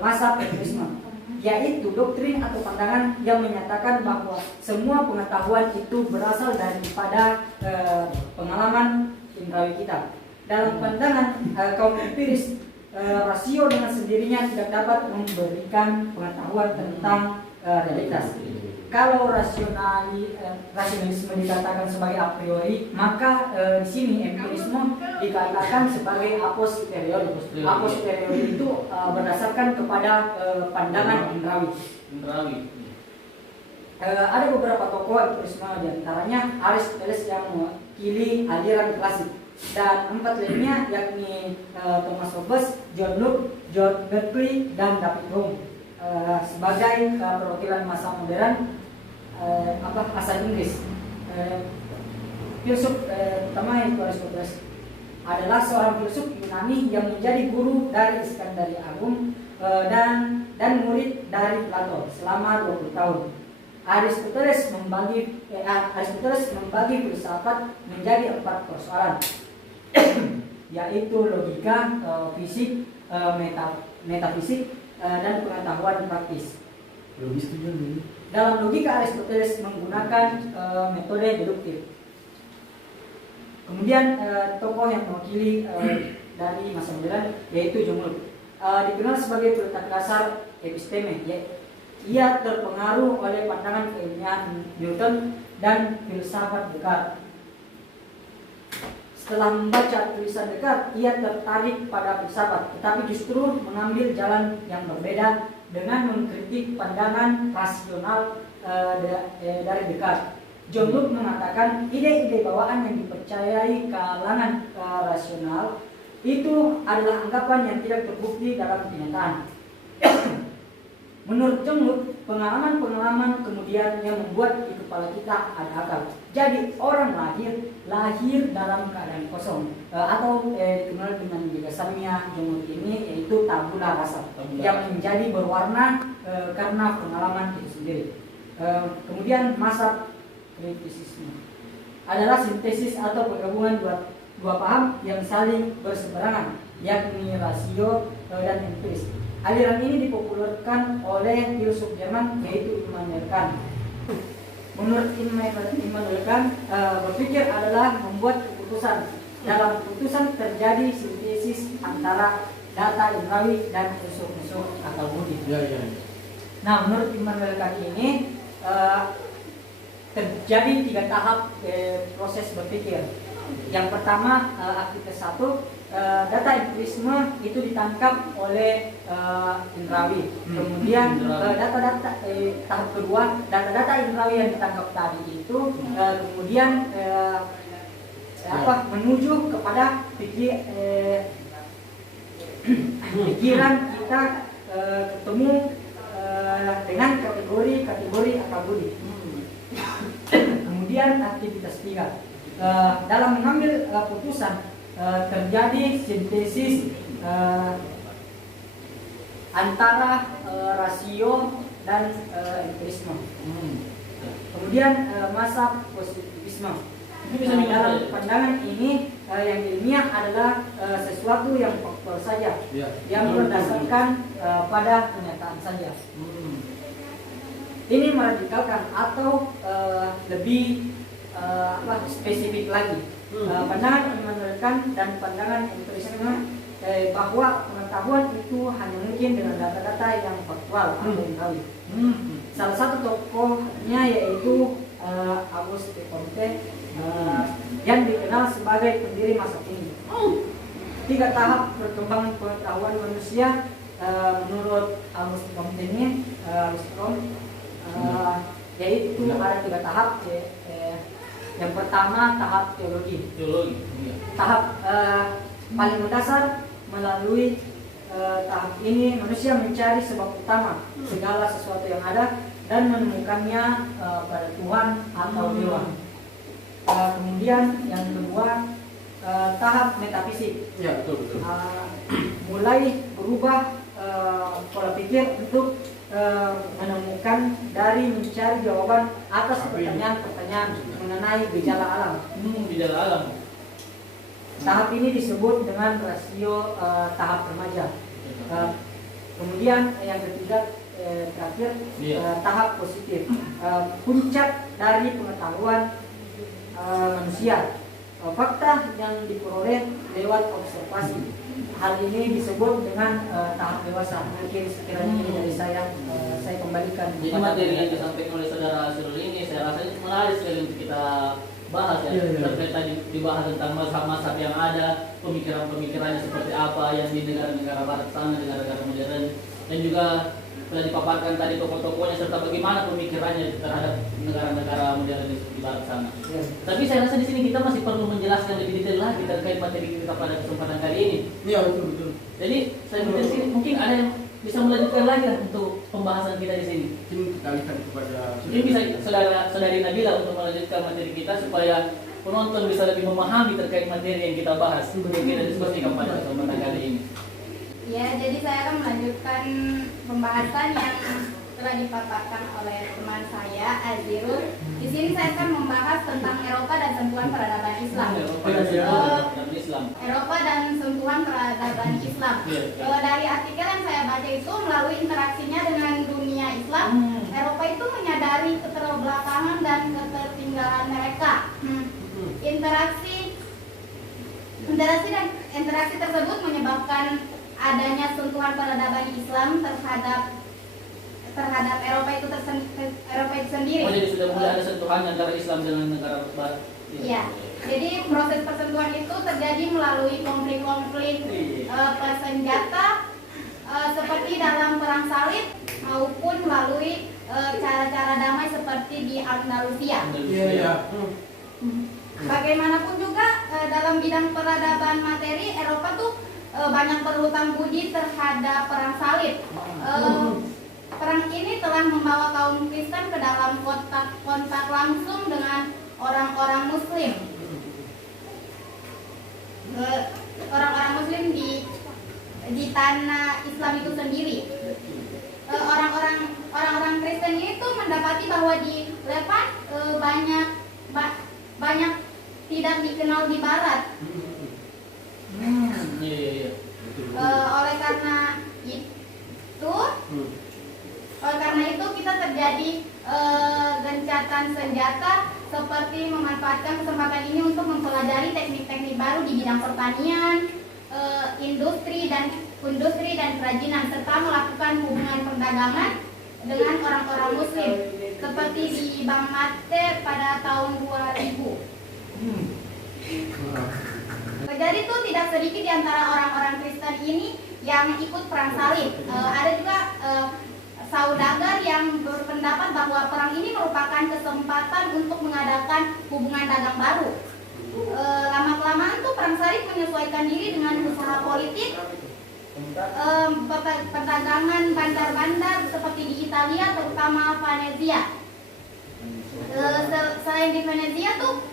masa empirisme, yaitu doktrin atau pandangan yang menyatakan bahwa semua pengetahuan itu berasal daripada pengalaman indrawi kita. Dalam pandangan kaum empiris, rasio dengan sendirinya tidak dapat memberikan pengetahuan tentang realitas. Kalau rasionalisme dikatakan sebagai a priori, maka di sini empirisme dikatakan sebagai a posteriori. A posteriori itu berdasarkan kepada pandangan indrawi. Ada beberapa tokoh empirisme, diantaranya Aristoteles yang mewakili aliran klasik, dan 4 lainnya yakni Thomas Hobbes, John Locke, John Berkeley, dan David Hume sebagai perwakilan masa modern asal Inggris. Filsuf pertama yaitu Aristoteles adalah seorang filsuf Yunani yang menjadi guru dari Iskandaria Agung dan murid dari Plato selama 20 tahun. Aristoteles membagi filsafat menjadi 4 persoalan, yaitu logika, fisik, metafisik, dan pengetahuan praktis. Dalam logika, Aristoteles menggunakan metode deduktif. Kemudian tokoh yang mewakili dari masa modern yaitu John Locke, dikenal sebagai peletak dasar episteme. Ia terpengaruh oleh pandangan keilmuan Newton dan filsafat Descartes. Setelah membaca tulisan Descartes, ia tertarik pada filsafat, tetapi justru mengambil jalan yang berbeda dengan mengkritik pandangan rasional dari Descartes. John Locke mengatakan ide-ide bawaan yang dipercayai kalangan rasional itu adalah anggapan yang tidak terbukti dalam kenyataan. Menurut John Locke, pengalaman-pengalaman kemudian yang membuat di kepala kita ada akal. Jadi orang lahir dalam keadaan kosong, atau dikenal dengan gagasannya John Locke ini yaitu tabula rasa, yang menjadi berwarna karena pengalaman itu sendiri. Kemudian masa kritisisme adalah sintesis atau penggabungan dua paham yang saling berseberangan, yakni rasio dan empiris. Aliran ini dipopulerkan oleh filsuf Jerman yaitu Immanuel Kant. Menurut Immanuel Kant, berpikir adalah membuat keputusan. Dalam keputusan terjadi sintesis antara data indrawi dan unsur-unsur akal budi. Nah, menurut Immanuel Kant ini terjadi 3 tahap proses berpikir. Yang pertama, aktivitas 1, data empirisme itu ditangkap oleh indrawi. Kemudian tahap kedua, data-data indrawi yang ditangkap tadi itu kemudian menuju kepada pikiran kita, ketemu dengan kategori akal budi. Kemudian aktivitas 3, dalam mengambil putusan terjadi sintesis antara rasio dan empirisme. Kemudian masa positivisme. Dalam pandangan ini yang ilmiah adalah sesuatu yang faktual saja, yang berdasarkan pada kenyataan saja. ini meradikalkan atau lebih spesifik lagi. Pandangan Immanuel Kant dan pandangan empirisme bahwa pengetahuan itu hanya mungkin dengan data-data yang faktual atau diketahui. Salah satu tokohnya yaitu Auguste Comte yang dikenal sebagai pendiri masa kini. 3 tahap perkembangan pengetahuan manusia menurut Auguste Comte ini, yaitu ada 3 tahap. Yang pertama tahap teologi. Tahap paling mendasar. Melalui tahap ini manusia mencari sebab utama segala sesuatu yang ada dan menemukannya pada Tuhan atau Dewa. Kemudian yang kedua tahap metafisik. Ya, betul. Mulai berubah pola pikir untuk menemukan dari mencari jawaban atas pertanyaan-pertanyaan mengenai gejala alam. Gejala alam. Tahap ini disebut dengan rasio tahap remaja. Kemudian yang ketiga terakhir tahap positif. Puncak dari pengetahuan manusia. Fakta yang diperoleh lewat observasi. Hal ini disebut dengan tahap dewasa. Mungkin sekiranya ini dari saya kembalikan. Jadi materi yang disampaikan oleh saudara Sirul ini saya rasa menarik sekali untuk kita bahas ya. Terkait tadi dibahas tentang mazhab-mazhab yang ada, pemikiran-pemikirannya seperti apa yang di negara-negara barat sana, negara-negara modern, dan juga telah dipaparkan tadi tokoh-tokohnya serta bagaimana pemikirannya terhadap negara-negara modern di barat sana. Tapi saya rasa di sini kita masih perlu menjelaskan lebih detail lagi terkait materi kita pada kesempatan kali ini. Iya, betul. Jadi saya pikir sini mungkin ada yang bisa melanjutkan lagi lah untuk pembahasan kita di sini. Mungkin kita alihkan kepada Mungkin bisa saudari Nabila untuk melanjutkan materi kita supaya penonton bisa lebih memahami terkait materi yang kita bahas. Yang kita diskusikan pada kesempatan kali ini. Ya, jadi saya akan melanjutkan pembahasan yang telah dipaparkan oleh teman saya Azirul. Di sini saya akan membahas tentang Eropa dan sentuhan peradaban Islam. Eropa dan sentuhan peradaban Islam. Dari artikel yang saya baca itu melalui interaksinya dengan dunia Islam, Eropa itu menyadari keterbelakangan dan ketertinggalan mereka. Interaksi tersebut menyebabkan adanya sentuhan peradaban Islam terhadap Eropa itu sendiri. Oh, jadi sudah mulai ada sentuhan antara Islam dengan negara barat. Iya. Jadi proses persentuhan itu terjadi melalui konflik-konflik bersenjata seperti dalam perang salib maupun melalui cara-cara damai seperti di Andalusia. Iya. Bagaimanapun juga dalam bidang peradaban materi Eropa tuh banyak berhutang budi terhadap perang salib. Perang ini telah membawa kaum Kristen ke dalam kontak langsung dengan orang-orang Muslim. Orang-orang Muslim di tanah Islam itu sendiri. Orang-orang Kristen itu mendapati bahwa di Lepan banyak tidak dikenal di Barat. Oleh karena itu kita terjadi gencatan senjata seperti memanfaatkan kesempatan ini untuk mempelajari teknik-teknik baru di bidang pertanian, industri dan kerajinan serta melakukan hubungan perdagangan dengan orang-orang Muslim seperti di Bangmate pada tahun 2000. Jadi itu tidak sedikit di antara orang-orang Kristen ini yang ikut perang salib. Ada juga saudagar yang berpendapat bahwa perang ini merupakan kesempatan untuk mengadakan hubungan dagang baru. Lama-kelamaan tuh perang salib menyesuaikan diri dengan usaha politik, perdagangan bandar-bandar seperti di Italia, terutama Venezia. Selain di Venezia tuh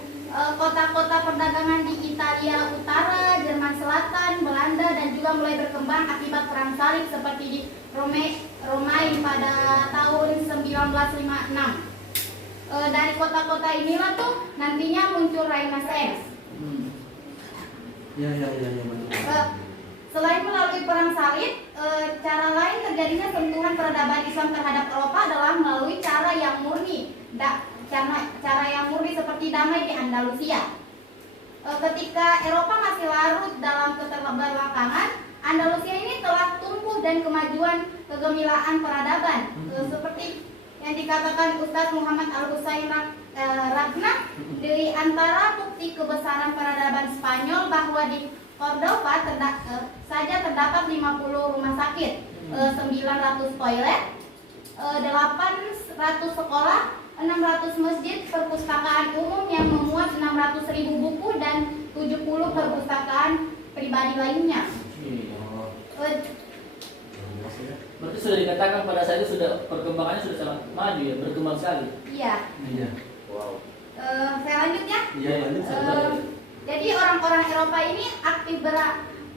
kota-kota perdagangan di Italia Utara, Jerman Selatan, Belanda dan juga mulai berkembang akibat perang salib seperti di Romain pada tahun 1956. Dari kota-kota inilah tuh nantinya muncul Renaissance. Ya. Selain melalui perang salib, cara lain terjadinya sentuhan peradaban Islam terhadap Eropa adalah melalui cara cara yang murni seperti damai di Andalusia. Ketika Eropa masih larut dalam keterbelakangan, Andalusia ini telah tumbuh dan kemajuan kegemilaan peradaban. Seperti yang dikatakan Ustadz Muhammad Al-Husain Ragna, dari antara bukti kebesaran peradaban Spanyol bahwa di Cordoba saja terdapat 50 rumah sakit, 900 toilet, 800 sekolah, 600 masjid, perpustakaan umum yang memuat 600.000 buku dan 70 perpustakaan pribadi lainnya. Berarti sudah dikatakan pada saat itu sudah perkembangannya sudah sangat maju ya, berkembang sekali. Iya. Iya. Wow. Saya lanjut ya. Iya, lanjut. Jadi orang-orang Eropa ini aktif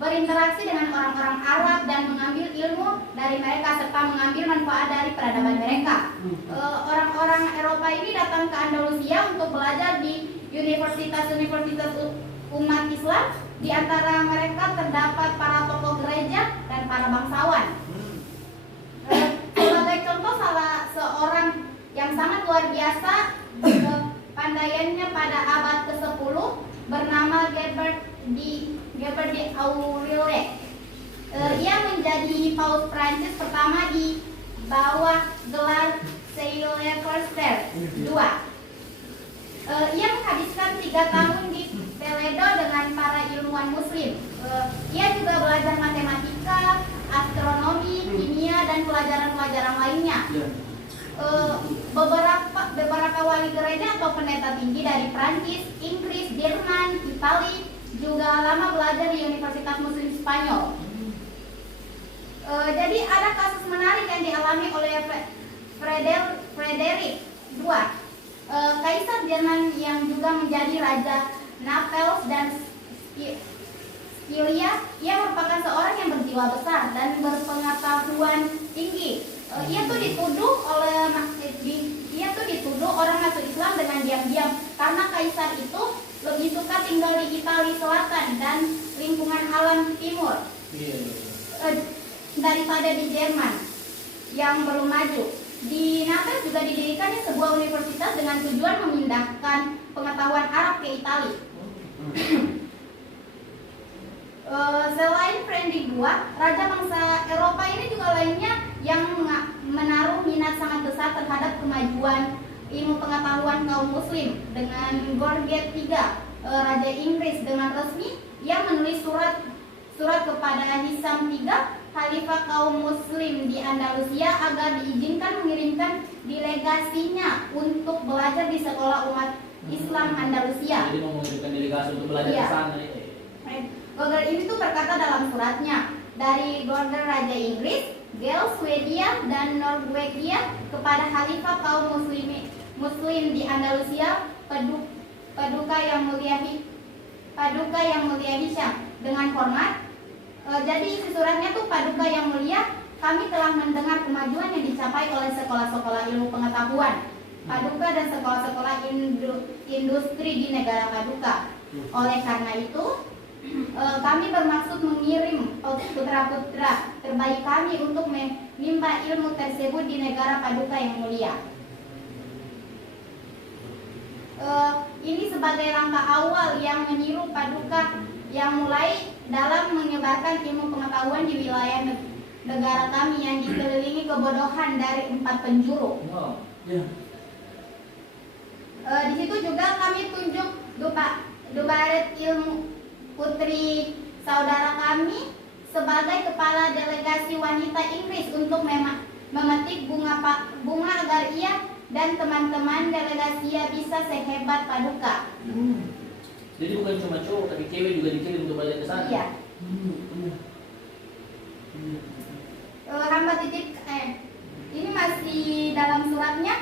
berinteraksi dengan orang-orang Arab dan mengambil ilmu dari mereka serta mengambil manfaat dari peradaban mereka. Orang-orang Eropa ini datang ke Andalusia untuk belajar di universitas-universitas umat Islam. Di antara mereka terdapat para tokoh gereja dan para bangsawan. Sebagai contoh salah seorang yang sangat luar biasa pandaiannya pada abad ke-10 bernama Gerbert de Aurillac. Ia menjadi paus Prancis pertama di bawah gelar Seigneur Forster II. Ia menghabiskan 3 tahun di Toledo dengan para ilmuwan muslim. Ia juga belajar matematika, astronomi, kimia, dan pelajaran-pelajaran lainnya. Beberapa wali gereja atau pendeta tinggi dari Prancis, Inggris, Jerman, Italia juga lama belajar di Universitas Muslim Spanyol. Jadi ada kasus menarik yang dialami oleh Frederick II, Kaisar Jerman yang juga menjadi Raja Naples dan Styria. Ia merupakan seorang yang berjiwa besar dan berpengetahuan tinggi. Ia tuh dituduh orang masuk Islam dengan diam-diam karena Kaisar itu lebih suka tinggal di Italia Selatan dan lingkungan alam timur daripada di Jerman yang belum maju. Di Naples juga didirikannya sebuah universitas dengan tujuan memindahkan pengetahuan Arab ke Italia. Selain Frederick II, raja bangsa Eropa ini juga lainnya yang menaruh minat sangat besar terhadap kemajuan ilmu pengetahuan kaum muslim. Dengan George III, Raja Inggris, dengan resmi ia menulis surat kepada Hisam III, Khalifah kaum muslim di Andalusia, agar diizinkan mengirimkan delegasinya untuk belajar di sekolah umat Islam Andalusia. Jadi mau mengirimkan delegasi untuk belajar ke sana. Gordon ini tuh berkata dalam suratnya, dari Gordon Raja Inggris, Gales, Swedia, dan Norwegia kepada Khalifah kaum muslim di Andalusia, Paduka yang mulia Hisham, dengan hormat. Jadi isi suratnya tuh, Paduka yang mulia, kami telah mendengar kemajuan yang dicapai oleh sekolah-sekolah ilmu pengetahuan Paduka dan sekolah-sekolah industri di negara Paduka. Oleh karena itu, kami bermaksud mengirim putra-putra terbaik kami untuk menimba ilmu tersebut di negara Paduka yang mulia. Ini sebagai langkah awal yang meniru Paduka yang mulai dalam menyebarkan ilmu pengetahuan di wilayah negara kami yang dikelilingi kebodohan dari 4 penjuru. Di situ juga kami tunjuk Dubaret ilmu putri saudara kami sebagai kepala delegasi wanita Inggris untuk memetik bunga agar ia dan teman-teman delegasi bisa sehebat Paduka. Jadi bukan cuma cowok, tapi cewek juga dikirim untuk belajar ke sana. Iya. Hamba titip ini masih dalam suratnya.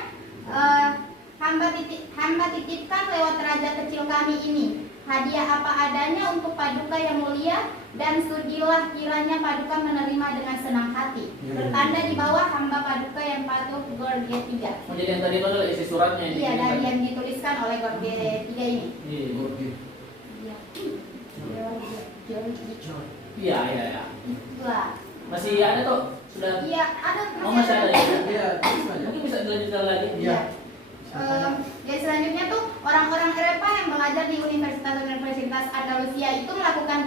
Hamba titipkan lewat raja kecil kami ini hadiah apa adanya untuk Paduka yang mulia, dan sudilah kiranya Paduka menerima dengan senang hati. Bertanda di bawah hamba Paduka yang patuh, George III. Jadi yang tadi itu adalah isi suratnya yang Iya, dari yang dituliskan oleh George III ini. Iya. Itulah. Masih ada tuh? Sudah? Iya, ada. Oh, masih ada ya? Iya, Mungkin bisa dilanjutkan lagi? Iya.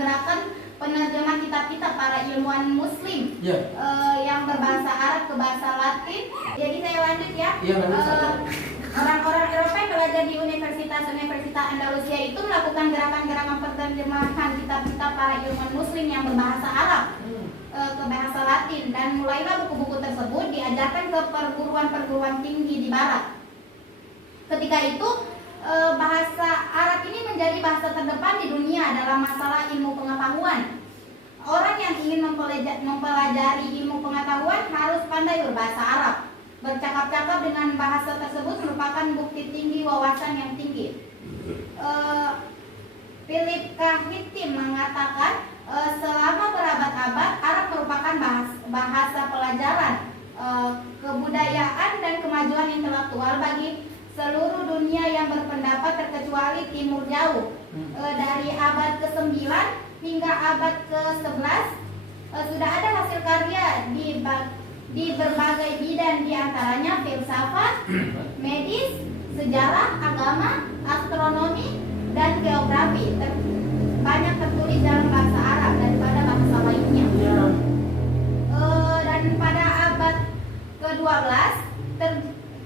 gerakan penerjemah kitab-kitab para ilmuwan Muslim Ya. yang berbahasa Arab ke bahasa Latin. Jadi saya lanjut ya. Iya, lanjut saja. Orang-orang Eropa yang belajar di Universitas Andalusia itu melakukan gerakan-gerakan penerjemahan kitab-kitab para ilmuwan Muslim yang berbahasa Arab ke bahasa Latin, dan mulailah buku-buku tersebut diajarkan ke perguruan-perguruan tinggi di Barat. Ketika itu bahasa Arab ini menjadi bahasa terdepan di dunia dalam masalah ilmu pengetahuan. Orang yang ingin mempelajari ilmu pengetahuan harus pandai berbahasa Arab. Bercakap-cakap dengan bahasa tersebut merupakan bukti tinggi wawasan yang tinggi. Philip K. Hittim mengatakan selama berabad-abad Arab merupakan bahasa pelajaran, kebudayaan dan kemajuan intelektual bagi seluruh dunia yang berpendapat terkecuali Timur Jauh. Dari abad ke-9 hingga abad ke-11 sudah ada hasil karya di berbagai bidang, diantaranya filsafat, medis, sejarah, agama, astronomi, dan geografi. Banyak tertulis dalam bahasa Arab daripada bahasa lainnya. Dan pada abad ke-12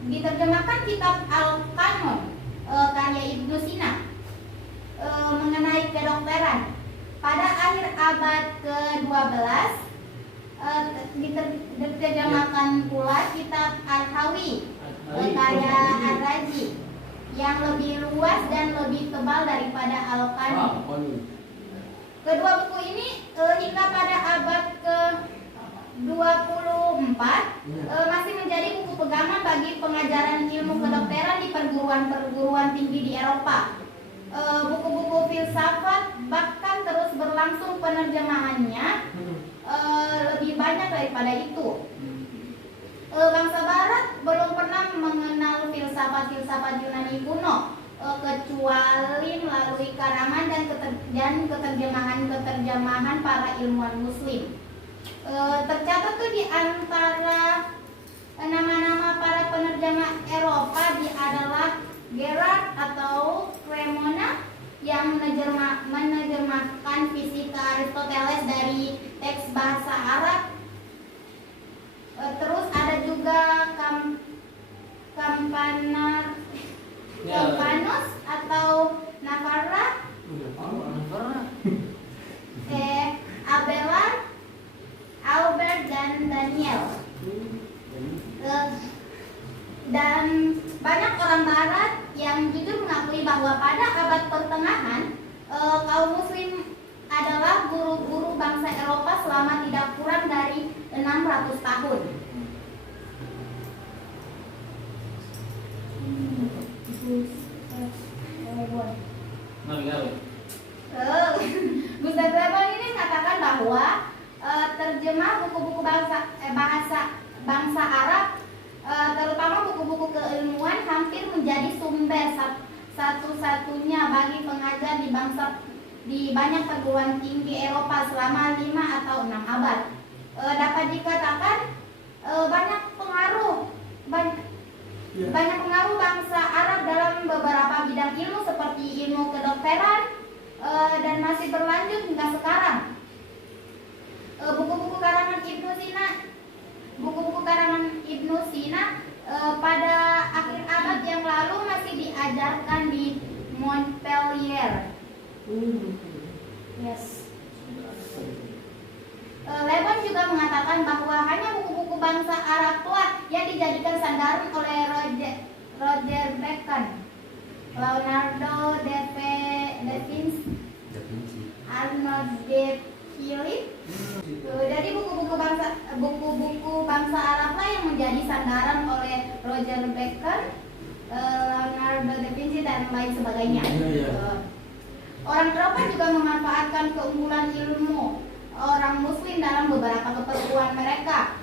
diterjemahkan kitab Al-Qanon karya Ibnu Sina mengenai kedokteran. Pada akhir abad ke-12 diterjemahkan pula kitab Al-Hawi karya Ar-Razi yang lebih luas dan lebih tebal daripada Al-Qanon. Kedua buku ini hingga pada abad ke-24 masih menjadi buku pegangan bagi pengajaran ilmu kedokteran di perguruan-perguruan tinggi di Eropa. Buku-buku filsafat bahkan terus berlangsung penerjemahannya lebih banyak daripada itu. Bangsa Barat belum pernah mengenal filsafat Yunani kuno kecuali melalui karangan dan keterjemahan para ilmuwan Muslim. Tercatat tuh di antara nama-nama para penerjemah Eropa adalah Gerard atau Cremona yang menerjemahkan fisika Aristoteles dari teks bahasa Arab. Terus ada juga Campanus atau Navarra, Abelard, Albert dan Daniel. Dan banyak orang Barat yang jujur mengakui bahwa pada abad pertengahan kaum Muslim adalah guru-guru bangsa Eropa selama tidak kurang dari 600 tahun. Gustav Le Bon ini mengatakan bahwa terjemah buku-buku bangsa Arab, terutama buku-buku keilmuan, hampir menjadi sumber satu-satunya bagi pengajar di banyak perguruan tinggi Eropa selama 5 atau 6 abad. Dapat dikatakan banyak pengaruh bangsa Arab dalam beberapa bidang ilmu seperti ilmu kedokteran dan masih berlanjut hingga sekarang. Buku-buku karangan Ibnu Sina pada akhir abad yang lalu masih diajarkan di Montpellier. Yes. Le Bon juga mengatakan bahwa hanya buku-buku bangsa Arab tua yang dijadikan sandaran oleh Roger Bacon, Leonardo da Vinci, Arnold de Philip. Jadi buku-buku bangsa Arab lah yang menjadi sandaran oleh Roger Bacon, Leonardo da Vinci dan lain sebagainya. Orang Eropa juga memanfaatkan keunggulan ilmu orang Muslim dalam beberapa keperluan mereka.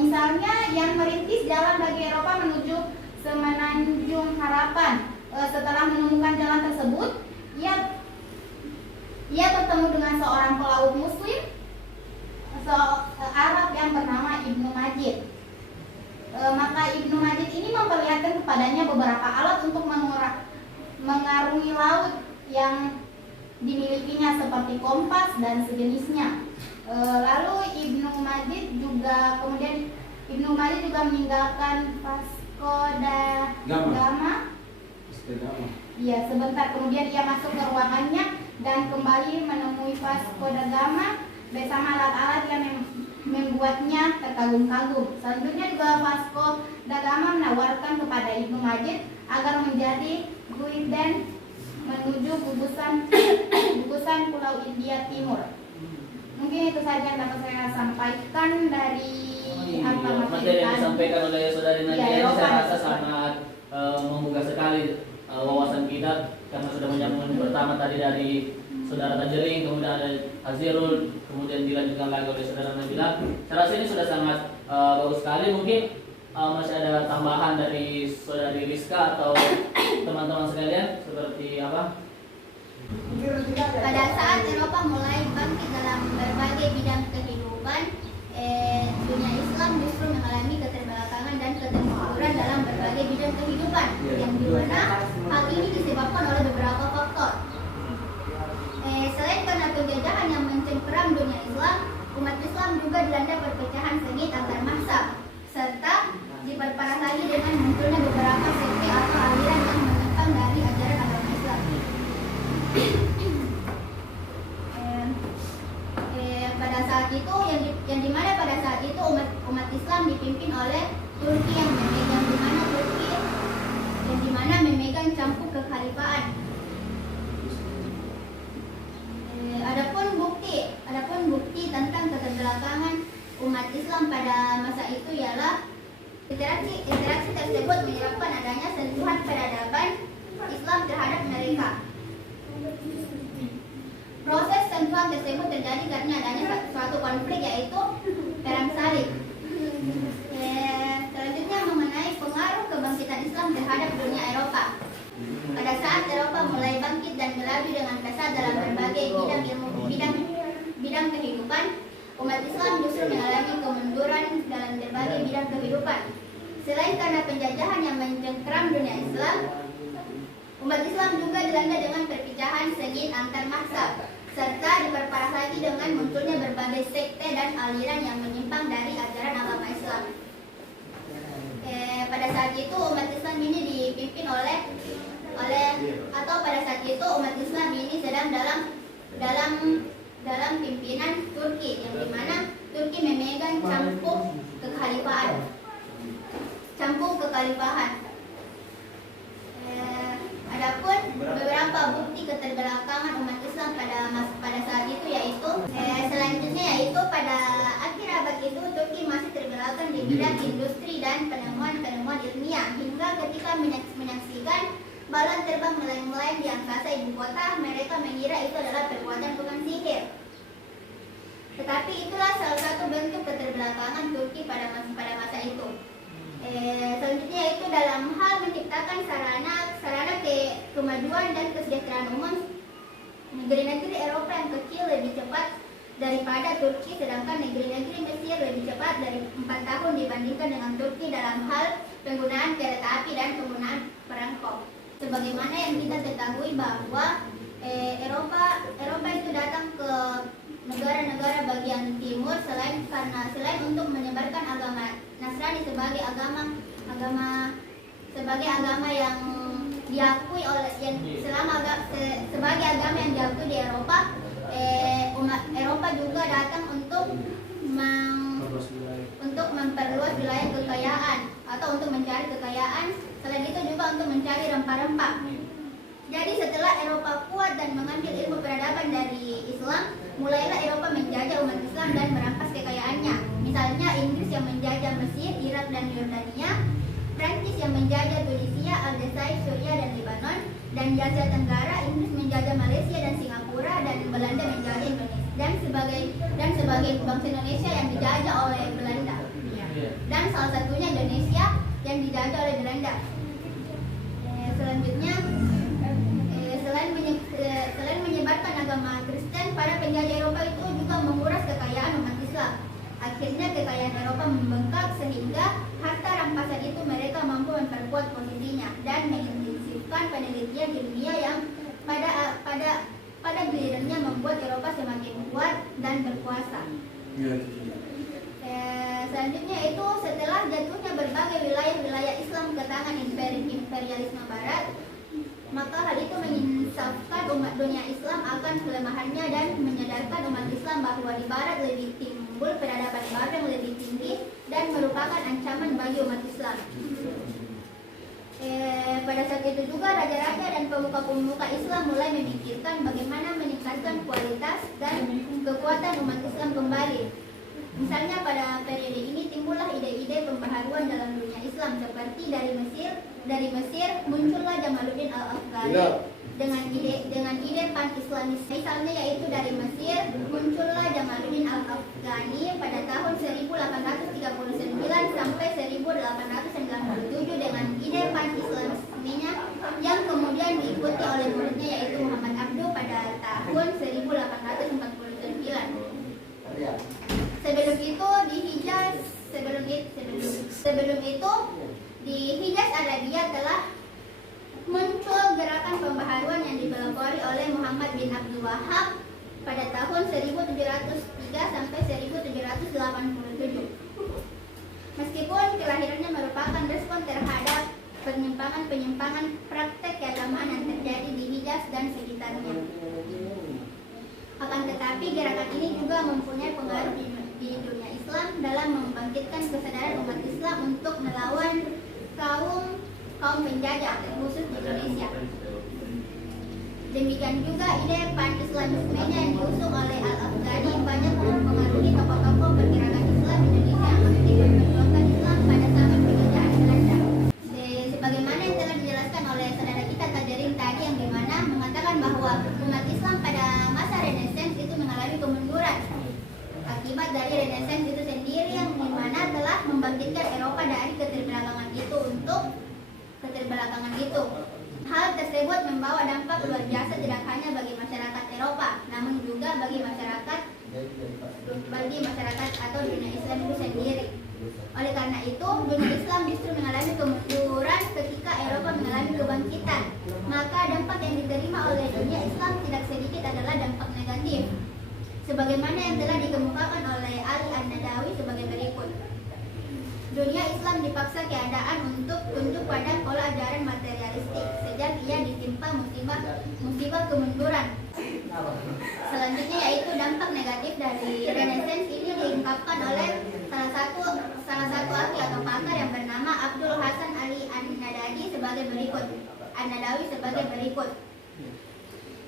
Misalnya yang merintis jalan bagi Eropa menuju Semenanjung Harapan. Setelah menemukan jalan tersebut, ia bertemu dengan seorang pelaut Muslim Arab yang bernama Ibnu Majid. Maka Ibnu Majid ini memperlihatkan kepadanya beberapa alat untuk mengarungi laut yang dimilikinya seperti kompas dan sejenisnya. Lalu Ibnu Majid juga meninggalkan Vasco da Gama. Ya, sebentar kemudian ia masuk ke ruangannya dan kembali menemui Vasco da Gama bersama alat-alat yang membuatnya terkagum-kagum. Selanjutnya juga Vasco da Gama menawarkan kepada Ibnu Majid agar menjadi guide dan menuju gugusan Pulau India Timur. Mungkin itu saja yang dapat saya sampaikan dari materi yang disampaikan oleh saudari Nadia ini saya rasa sangat membuka sekali wawasan kita, karena sudah menyambung pertama tadi dari saudara Tajering, kemudian ada Azirul, kemudian dilanjutkan lagi oleh saudara Nabila. Saya rasa ini sudah sangat bagus sekali. Mungkin masih ada tambahan dari saudari Rizka atau teman-teman sekalian seperti apa? Pada saat Eropa mulai bangkit dalam berbagai bidang kehidupan, dunia Islam justru mengalami keterbelakangan dan ketermunduran dalam berbagai bidang kehidupan, yang dimana hal ini disebabkan oleh beberapa faktor. Selain karena penjajahan yang mencengkeram dunia Islam, umat Islam juga dilanda perpecahan sengit antar mazhab, serta diperparah lagi dengan munculnya beberapa sekte atau aliran yang menyimpang dari ajaran agama Islam. Pada saat itu yang dimana pada saat itu umat Islam dipimpin oleh Turki yang dimana memegang cangkuk kekhalifaan. Adapun bukti tentang keterbelakangan umat Islam pada masa itu ialah interaksi tersebut menyebabkan adanya sentuhan peradaban Islam terhadap mereka. Proses sentuhan tersebut terjadi karena adanya suatu konflik, yaitu Perang Salib. Selanjutnya mengenai pengaruh kebangkitan Islam terhadap dunia Eropa. Pada saat Eropa mulai bangkit dan melaju dengan pesat dalam berbagai bidang kehidupan, umat Islam justru mengalami kemunduran dalam berbagai bidang kehidupan. Selain karena penjajahan yang mencengkeram dunia Islam, umat Islam juga dilanda dengan perpecahan sengit antar mazhab, serta diperparah lagi dengan munculnya berbagai sekte dan aliran yang menyimpang dari ajaran agama Islam. Pada saat itu umat Islam ini dipimpin pada saat itu umat Islam ini sedang dalam pimpinan Turki, yang dimana Turki memegang cangkuk kekhalifahan. Adapun beberapa bukti keterbelakangan umat Islam pada saat itu yaitu pada akhir abad itu Turki masih terbelakang di bidang industri dan penemuan ilmiah, hingga ketika menyaksikan balon terbang melayang-layang di angkasa ibu kota, mereka mengira itu adalah perbuatan tukang sihir. Tetapi itulah salah satu bentuk keterbelakangan Turki pada masa itu. Selanjutnya itu dalam hal menciptakan sarana kemajuan dan kesejahteraan umum, negeri-negeri Eropa yang kecil lebih cepat daripada Turki, sedangkan negeri-negeri Mesir lebih cepat dari 4 tahun dibandingkan dengan Turki dalam hal penggunaan kereta api dan penggunaan perangkap. Sebagaimana yang kita ketahui bahwa Eropa itu datang ke negara-negara bagian timur selain untuk menyebarkan agama Nasrani sebagai agama yang diakui sebagai agama yang diakui di Eropa. Umat Eropa juga datang untuk memperluas wilayah kekayaan atau untuk mencari kekayaan. Selain itu juga untuk mencari rempah-rempah. Jadi setelah Eropa kuat dan mengambil ilmu peradaban dari Islam, mulailah Eropa menjajah umat Islam dan merampas kekayaannya. Misalnya Inggris yang menjajah Mesir, Irak dan Yordania, Prancis yang menjajah Tunisia, Aljazair, Suriah dan Lebanon, dan di Asia Tenggara Inggris menjajah Malaysia dan Singapura, dan Belanda menjajah Indonesia dan sebagai bangsa Indonesia yang dijajah oleh Belanda. Dan salah satunya Indonesia yang dijajah oleh Belanda. Selanjutnya selain menyebarkan agama Kristen, para penjajah Eropa itu juga menguras kekayaan umat Islam. Akhirnya kekayaan Eropa membengkak sehingga harta rampasan itu mereka mampu memperkuat posisinya dan melakukan penelitian ilmiah yang pada gilirannya membuat Eropa semakin kuat dan berkuasa. Selanjutnya itu setelah jatuhnya berbagai wilayah-wilayah Islam ke tangan imperialisme Barat, maka hal itu menginsafkan umat dunia Islam akan kelemahannya dan menyadarkan umat Islam bahwa di Barat lebih timbul peradaban baru yang lebih tinggi dan merupakan ancaman bagi umat Islam. Pada saat itu juga raja-raja dan pemuka-pemuka Islam mulai memikirkan bagaimana meningkatkan kualitas dan kekuatan umat Islam kembali. Misalnya pada periode ini timbullah ide-ide pembaharuan dalam dunia Islam seperti dari Mesir muncullah Jamaluddin Al-Afghani dengan ide pan-Islamis. Misalnya yaitu dari Mesir muncullah Jamaluddin Al-Afghani pada tahun 1839 sampai 1897 dengan ide pan-Islamismenya yang kemudian diikuti oleh muridnya yaitu Muhammad Abduh pada tahun 1849. Sebelum itu di Hijaz Arabia telah muncul gerakan pembaharuan yang dipelopori oleh Muhammad bin Abdul Wahab pada tahun 1703 sampai 1787. Meskipun kelahirannya merupakan respon terhadap penyimpangan praktek keagamaan yang terjadi di Hijaz dan sekitarnya. Akan tetapi gerakan ini juga mempunyai pengaruh di dunia Islam dalam membangkitkan kesadaran umat Islam untuk melawan kaum penjajah terkhusus di Indonesia. Demikian juga ide pan-Islamismenya yang diusung oleh Al-Afghani banyak mempengaruhi tokoh-tokoh pergerakan Islam Indonesia yang aktif memperjuangkan Islam pada zaman penjajahan Belanda. Sebagaimana yang telah dijelaskan oleh saudara kita Tajarin tadi yang dimana mengatakan bahwa umat Islam pada masa Renaissance itu mengalami kemunduran akibat dari Renaissance itu sendiri yang dimana telah membangkitkan Eropa dari keterbelakangan itu. Hal tersebut membawa dampak luar biasa tidak hanya bagi masyarakat Eropa, namun juga bagi masyarakat atau dunia Islam itu sendiri. Oleh karena itu, dunia Islam justru mengalami kemunduran ketika Eropa mengalami kebangkitan. Maka dampak yang diterima oleh dunia Islam tidak sedikit adalah dampak negatif. Sebagaimana yang telah dikemukakan oleh Ali An-Nadawi sebagai berikut. Dunia Islam dipaksa keadaan untuk tunduk pada pola ajaran materialistik sejak ia ditimpa musibah kemunduran. Selanjutnya yaitu dampak negatif dari Renaissance ini diungkapkan oleh salah satu ahli atau pakar yang bernama Abdul Hasan Ali An-Nadawi sebagai berikut.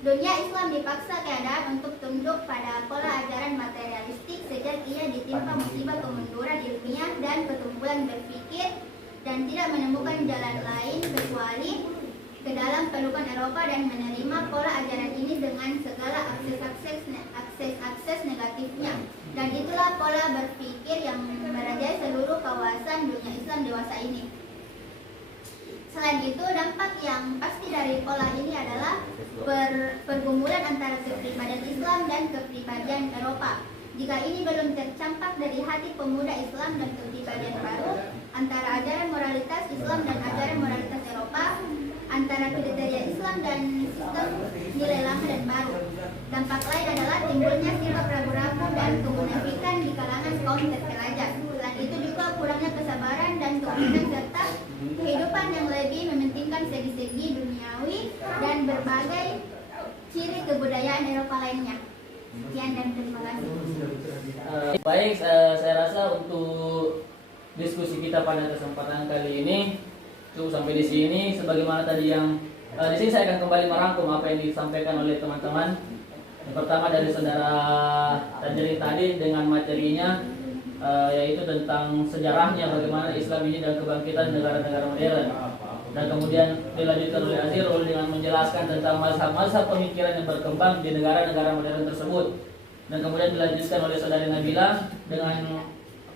Dunia Islam dipaksa keadaan untuk tunduk pada pola ajaran materialistik sejak ia ditimpa musibah kemunduran ilmiah dan ketumbuhan berpikir dan tidak menemukan jalan lain kecuali ke dalam pelukan Eropa dan menerima pola ajaran ini dengan segala akses negatifnya. Dan itulah pola berpikir yang merajai seluruh kawasan dunia Islam dewasa ini. Selain itu, dampak yang pasti dari pola ini adalah pergumulan antara kepribadian Islam dan kepribadian Eropa. Jika ini belum tercampak dari hati pemuda Islam dan kepribadian baru, antara ajaran moralitas Islam dan ajaran moralitas Eropa, antara kriteria Islam dan sistem nilai lama dan baru. Dampak lain adalah timbulnya sifat ragu-ragu dan kemunafikan di kalangan kaum terpelajar. Selain itu juga kurangnya kesabaran dan keinginan serta kehidupan yang lebih mementingkan segi-segi duniawi dan berbagai ciri kebudayaan Eropa lainnya. Sekian dan terima kasih. Baik, saya rasa untuk diskusi kita pada kesempatan kali ini cukup sampai di sini. Sebagaimana tadi yang di sini saya akan kembali merangkum apa yang disampaikan oleh teman-teman. Yang pertama dari saudara Tajarin tadi dengan materinya, yaitu tentang sejarahnya bagaimana Islam ini dan kebangkitan negara-negara modern. Dan kemudian dilanjutkan oleh Azirul dengan menjelaskan tentang mazhab-mazhab pemikiran yang berkembang di negara-negara modern tersebut. Dan kemudian dilanjutkan oleh saudari Nabila dengan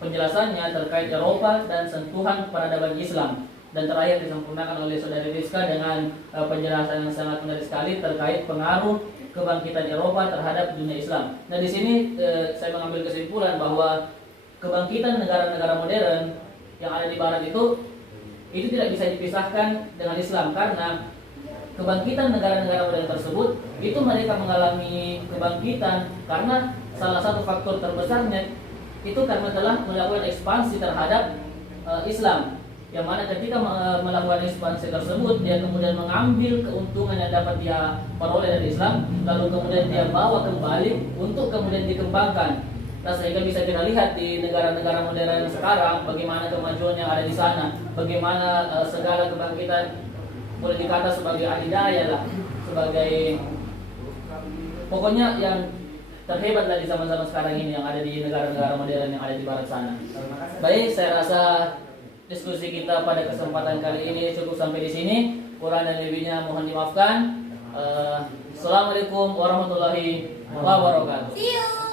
penjelasannya terkait Eropa dan sentuhan peradaban Islam. Dan terakhir disempurnakan oleh saudari Rizka dengan penjelasan yang sangat menarik sekali terkait pengaruh kebangkitan Eropa terhadap dunia Islam. Nah, di sini saya mengambil kesimpulan bahwa kebangkitan negara-negara modern yang ada di Barat itu tidak bisa dipisahkan dengan Islam, karena kebangkitan negara-negara modern tersebut itu mereka mengalami kebangkitan karena salah satu faktor terbesarnya itu karena telah melakukan ekspansi terhadap Islam, yang mana ketika melakukan ekspansi tersebut dia kemudian mengambil keuntungan yang dapat dia peroleh dari Islam, lalu kemudian dia bawa kembali untuk kemudian dikembangkan. Nah, sehingga bisa kita lihat di negara-negara modern sekarang bagaimana kemajuan yang ada di sana, bagaimana segala kebangkitan boleh dikata sebagai adidaya lah, sebagai pokoknya yang terhebat lah di zaman-zaman sekarang ini yang ada di negara-negara modern yang ada di barat sana. Baik, saya rasa diskusi kita pada kesempatan kali ini cukup sampai di sini. Kurang dan lebihnya mohon dimaafkan. Assalamualaikum warahmatullahi wabarakatuh. See you.